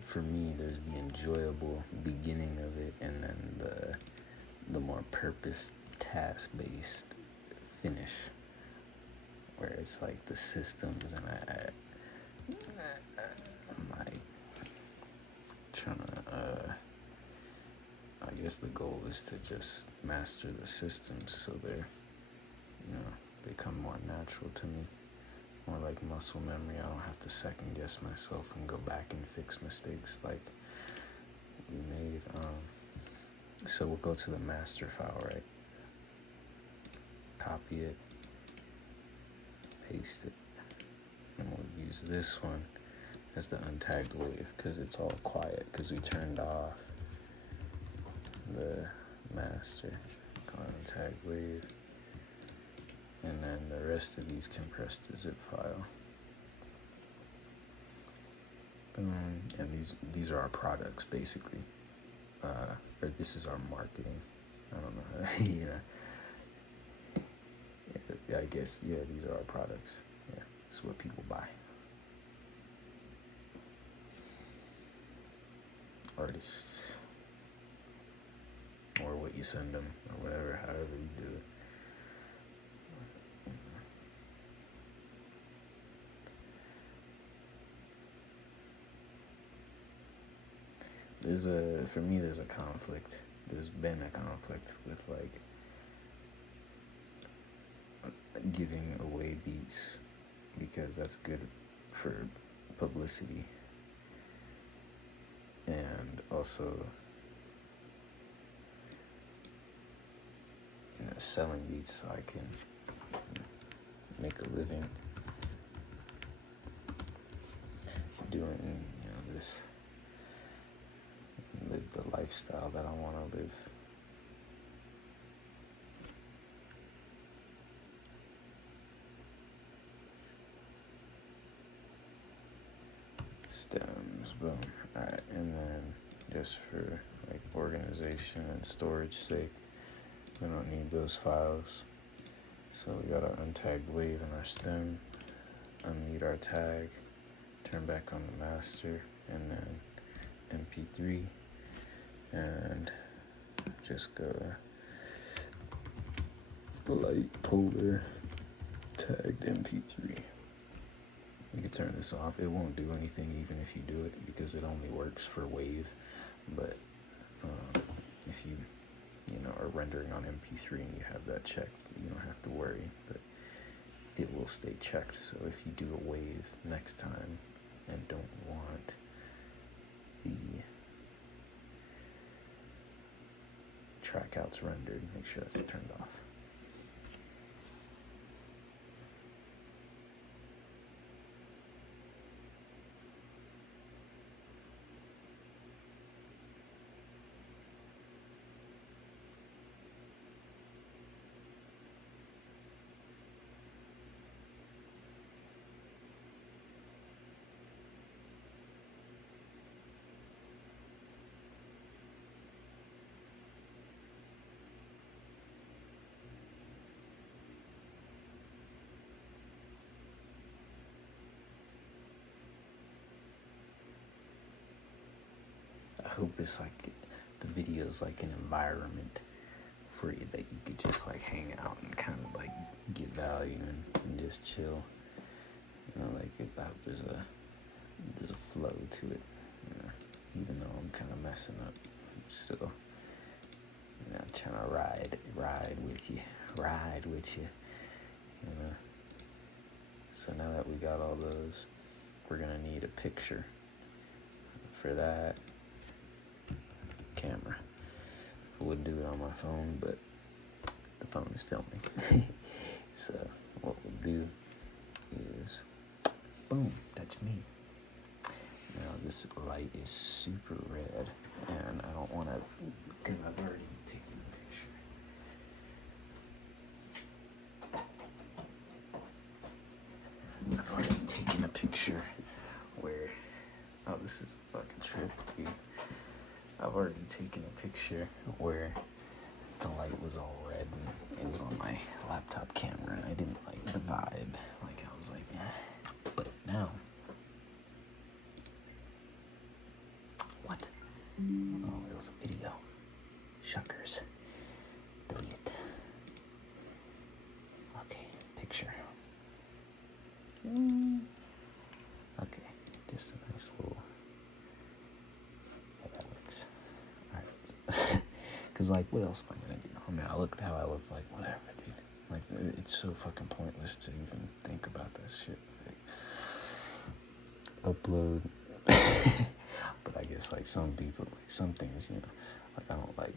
for me, there's the enjoyable beginning of it, and then the more purpose task-based finish, where it's like the systems, and I'm like trying to, I guess the goal is to just master the systems so they come more natural to me. More like muscle memory. I don't have to second guess myself and go back and fix mistakes like we made. So we'll go to the master file, right? Copy it, paste it, and we'll use this one as the untagged wave because it's all quiet because we turned off the master. Untagged wave. And then the rest of these compressed to zip file. And these are our products basically, or this is our marketing. I don't know, yeah, I guess these are our products. Yeah, it's what people buy. Artists, or what you send them, or whatever, however you do it. For me, there's a conflict. There's been a conflict with like giving away beats because that's good for publicity, and also selling beats so I can make a living doing this. Live the lifestyle that I want to live. Stems, boom. Alright, and then just for like organization and storage sake, we don't need those files. So we got our untagged wave and our stem, unmute our tag, turn back on the master, and then MP3, and just go light polar tagged MP3. You can turn this off. It won't do anything even if you do it because it only works for wave. But if you are rendering on MP3 and you have that checked, you don't have to worry. But it will stay checked. So if you do a wave next time and don't want the track outs rendered, make sure that's turned off. I hope it's like the video's like an environment for you that you could just like hang out and kind of like get value and just chill. Like I hope there's a flow to it. Even though I'm kind of messing up, I'm still trying to ride with you. So now that we got all those, we're gonna need a picture. For that, camera. I would do it on my phone, but the phone is filming. So what we'll do is, boom, that's me. Now this light is super red, and I don't want to, because I've already taken a picture. I've already taken a picture where, oh, this is a fucking trip, dude. I've already taken a picture where the light was all red and it was on my laptop camera and I didn't like the vibe. Like I was like, eh. But now, what? Oh, it was a video. Shuckers. Delete. Okay, picture. Okay, just a nice little. Yeah, that works. Alright. Because, like, what else am I gonna do? I mean, I look how I look, like, whatever, dude. Like, it's so fucking pointless to even think about this shit. Like, upload. But I guess, like, some people, like, some things, like, I don't like,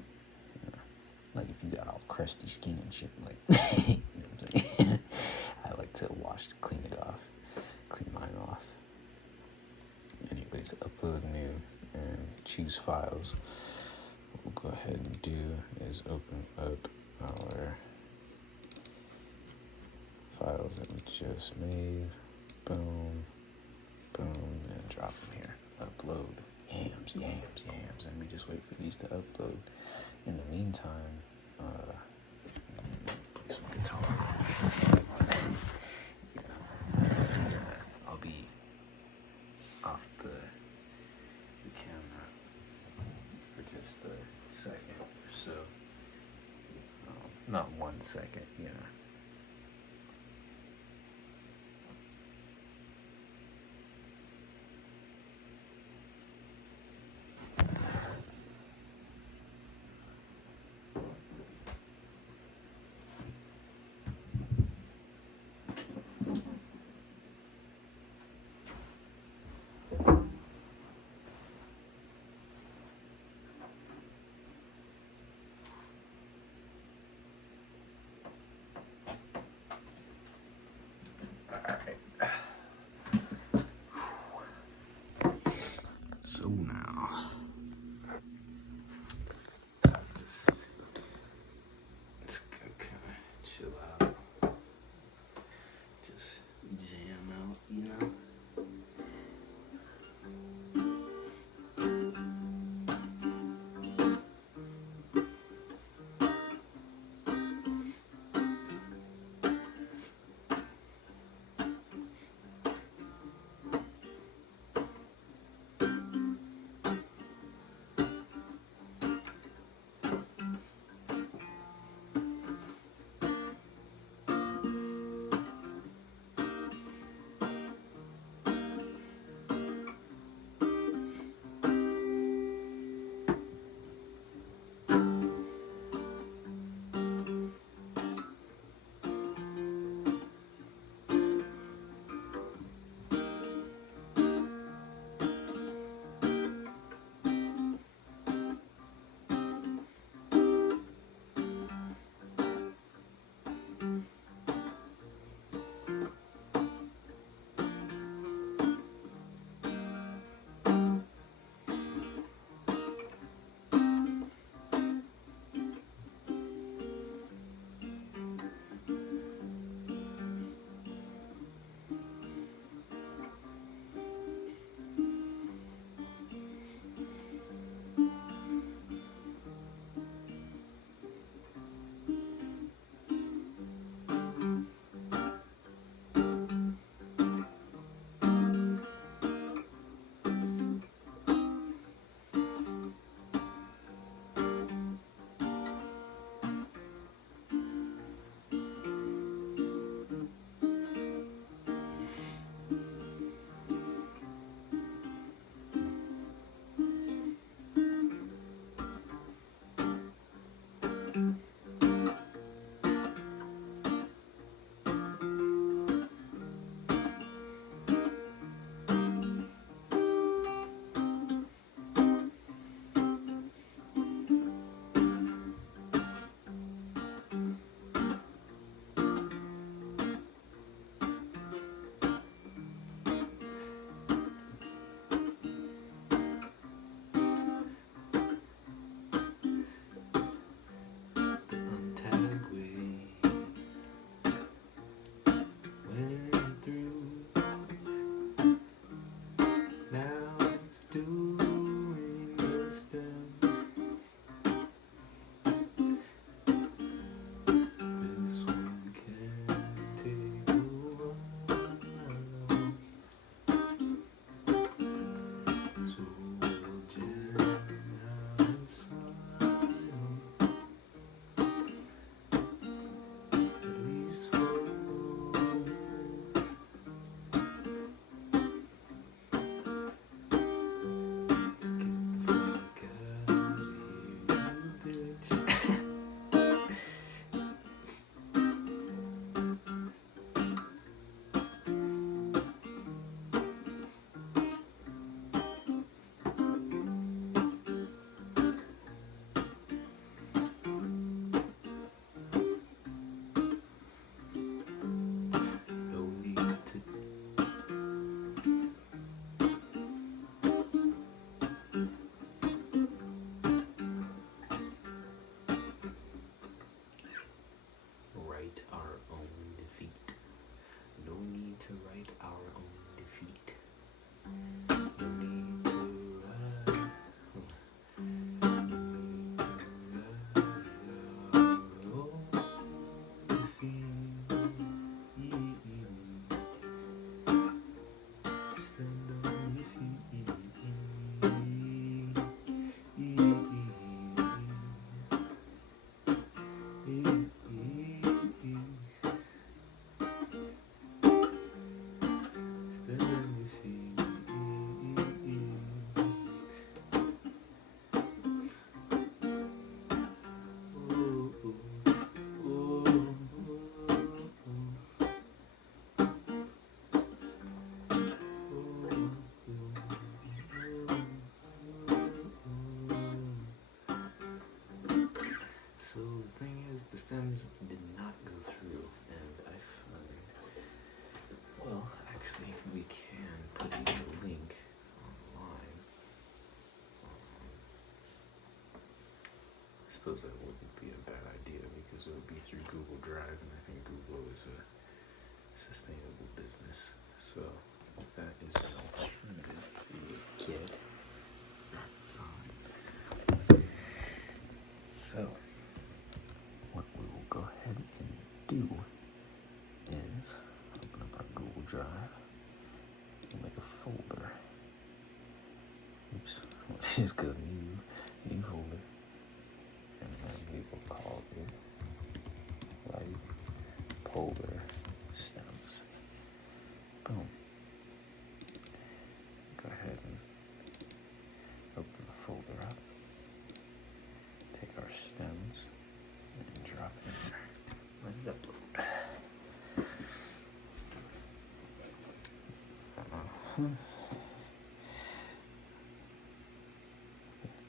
like, if you got all crusty skin and shit, like, you know what I'm saying? I like to clean it off, clean mine off. Anyways, upload new and choose files. What we'll go ahead and do is open up our files that we just made. Boom, boom, and drop them here. Upload. Yams. And we just wait for these to upload. In the meantime, play some guitar. I'll be off the camera for just a second or so. Not 1 second, write our own defeat. No need to write our own defeat. No need to write. No need to write our own defeat. Stand on your feet. So the thing is, the stems did not go through, and I found, well, actually, we can put in a link online. I suppose that wouldn't be a bad idea because it would be through Google Drive, and I think Google is a sustainable business. So that is an alternative to get that sign. So what we will go ahead and do is open up our Google Drive and make a folder. Oops, we'll just go new folder, and then we will call it light polar stems. Boom. Go ahead and open the folder up. Take our stems and drop it in there. Let it upload.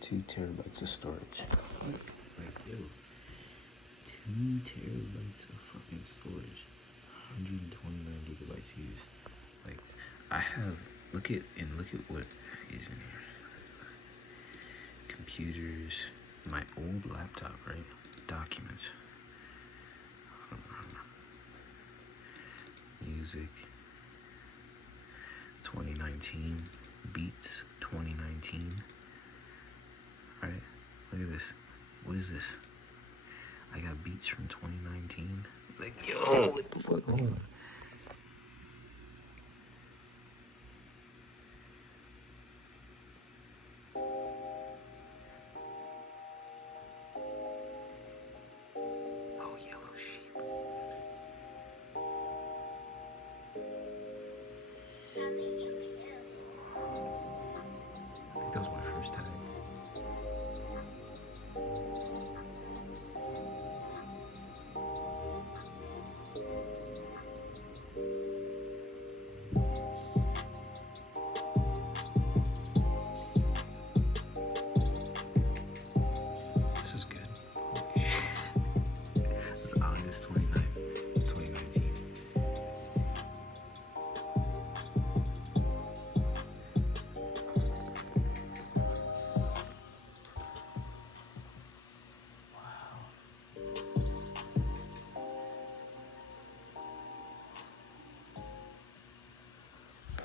2 terabytes of storage. Like, yo, 2 terabytes of fucking storage. 129 gigabytes used. Like, I have, look at what is in here. Computers, my old laptop, right? Documents. Music. 2019. Beats. 2019. Alright, look at this. What is this? I got beats from 2019. Like, yo, what the fuck? Hold on. Oh, yellow sheep. I think that was my first time. This is good. Holy shit. It's August 29th, 2019.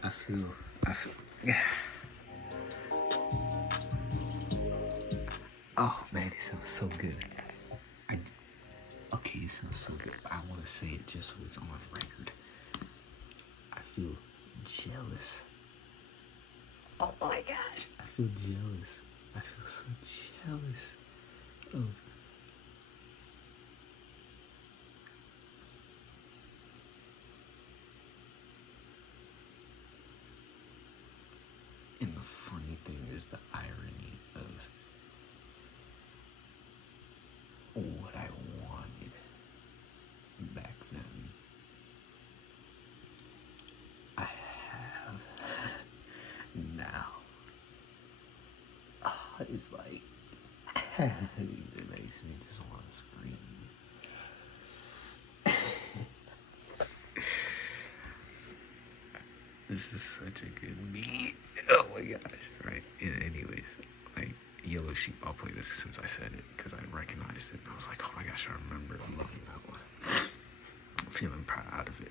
I feel, yeah. Oh man, it sounds so good. Okay, it sounds so good. I want to say it just so it's on record. I feel jealous. Oh my gosh. I feel jealous. I feel so jealous of and the funny thing is the irony of what I wanted back then. I have now. Oh, it's like it makes me just want to scream. This is such a good beat. Oh my gosh. Right. Anyways, like Yellow Sheep, I'll play this since I said it because I recognized it and I was like, oh my gosh, I remember loving that one. feeling proud of it.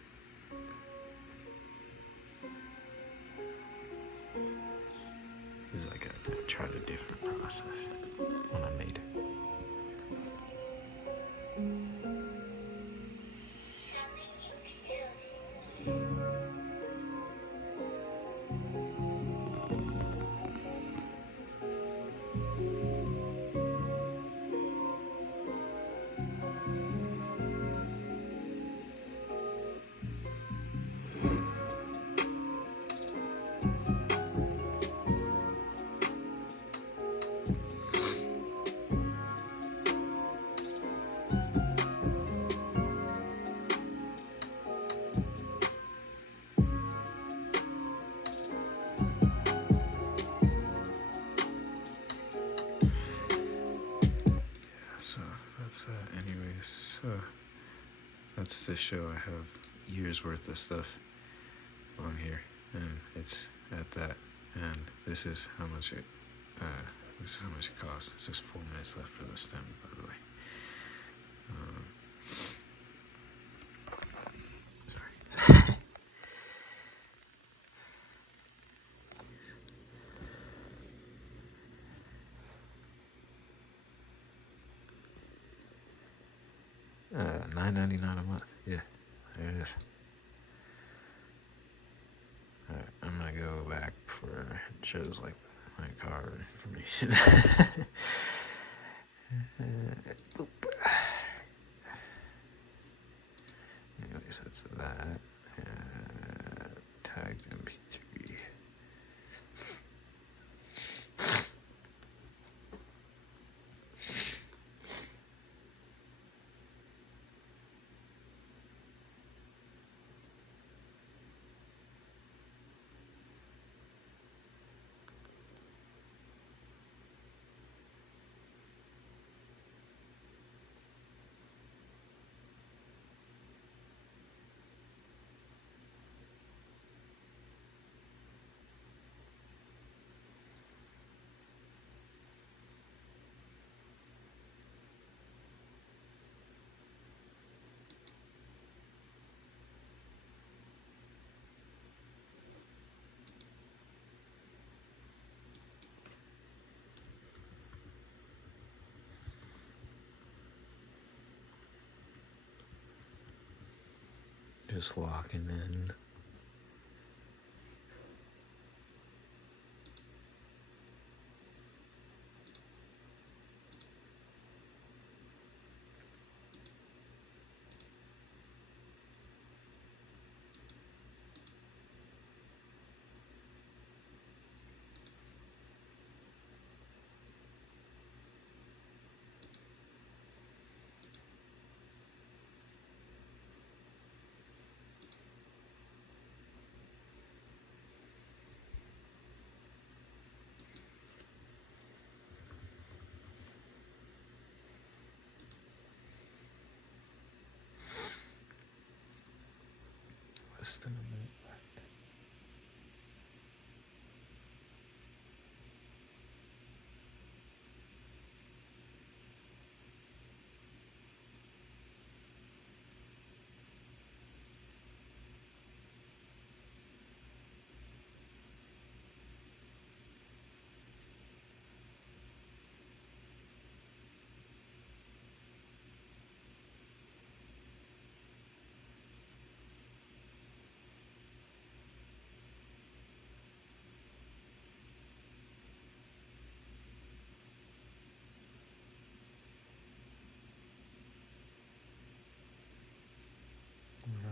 It's like I tried a different process when I made it. So that's that. Anyways, so that's the show. I have years worth of stuff on here, and it's at that. And this is how much it. This is how much it costs. It's just 4 minutes left for the stem, by the way. Sorry. $9.99 a month. Yeah, there it is. Alright, I'm gonna go back for it shows like my car information. Anyways, that's that. Tagged MP3. Just locking in. Less than a minute left.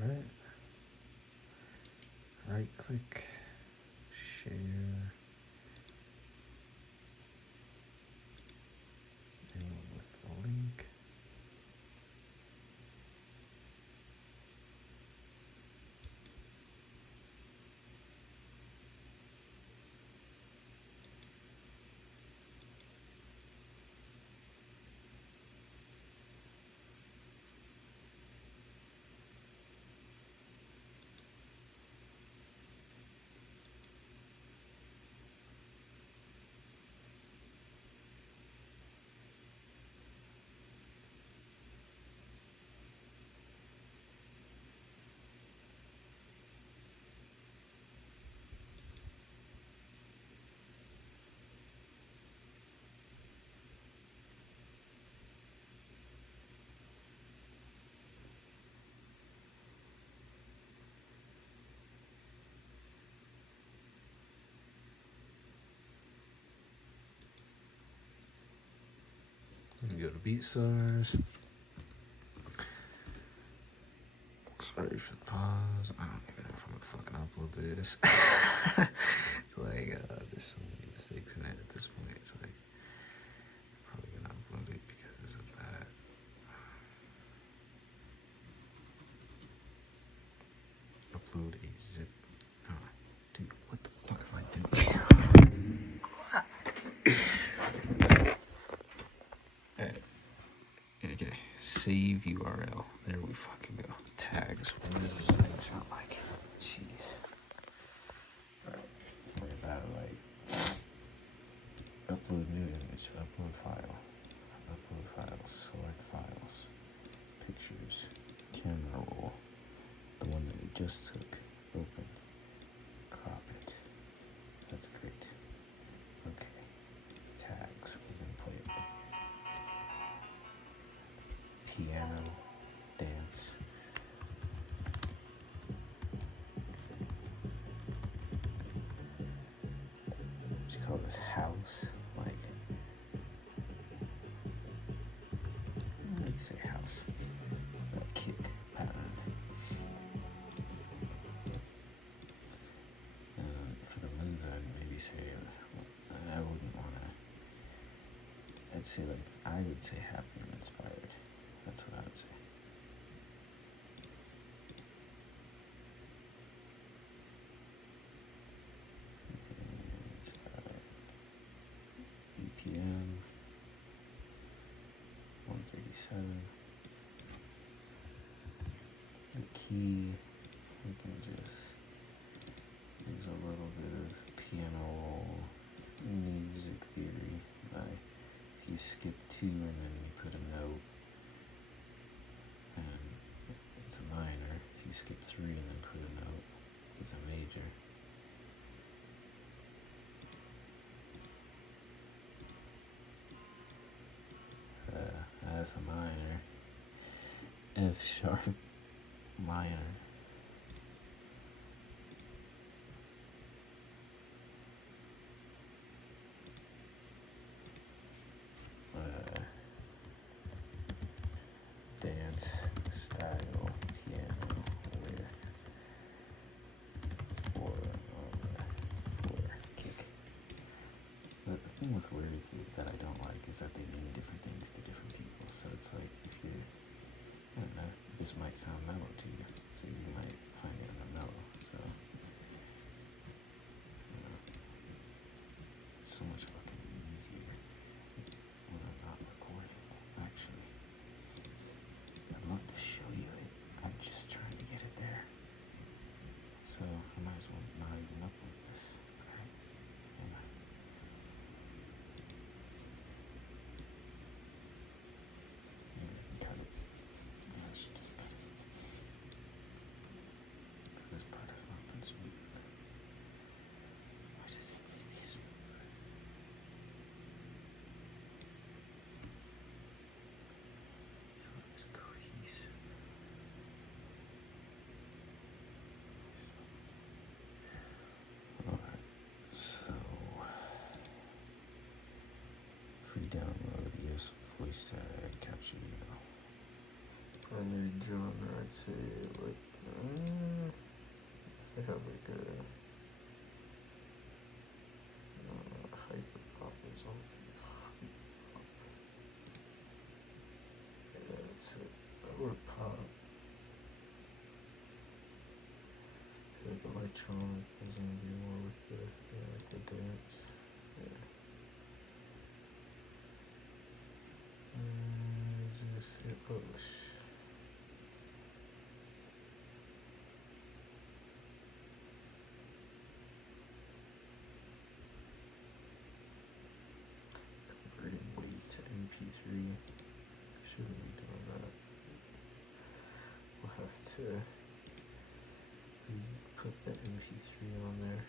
Alright. Right click, share, and with a link. go to Beatstars. Sorry for the pause. I don't even know if I'm gonna fucking upload this. It's like, there's so many mistakes in it at this point. It's like, I'm probably gonna upload it because of that. Upload a zip. Oh, dude, what the fuck am I doing? Alright. Okay, save URL. There we fucking go. Tags. What does this thing sound like? Jeez. Alright, we're about to upload new image, upload file, select files, pictures, camera roll, the one that we just took, open, crop it. That's great. Okay, tags. We're gonna play it. Piano, dance. What you call this, house? Like, let's say house. That kick pattern. For the moods, I'd maybe say, I wouldn't wanna. I'd say I would say happy and inspired. That's what I would say. Inspired. BPM 137. The key, we can just use a little bit of piano music theory. If you skip 2 and then you put a note, and it's a minor. If you skip 3 and then put a note, it's a major. So that's a minor. F sharp minor. Dance style piano with 4 on the 4 kick. But the thing with words that I don't like is that they mean different things to different people. So it's like, if you're, I don't know, this might sound mellow to you, so you might find it mellow. So, you know, it's so much fucking easier when I'm not recording, actually. I'd love to show you it. I'm just trying to get it there. So I might as well not even upload this. Alright? Yeah. Cut it. I should just cut it. This part has not been smooth. I just need to be smooth. It's cohesive. Alright, so free download, yes, with voice tag, capture, I need genre, I'd say have like a hyper pop or something. Yeah, that's it. Or pop. Like electronic is gonna be more with the dance. Yeah. Just hit publish. Converting wave to MP3. Shouldn't be doing that. We'll have to put the MP3 on there.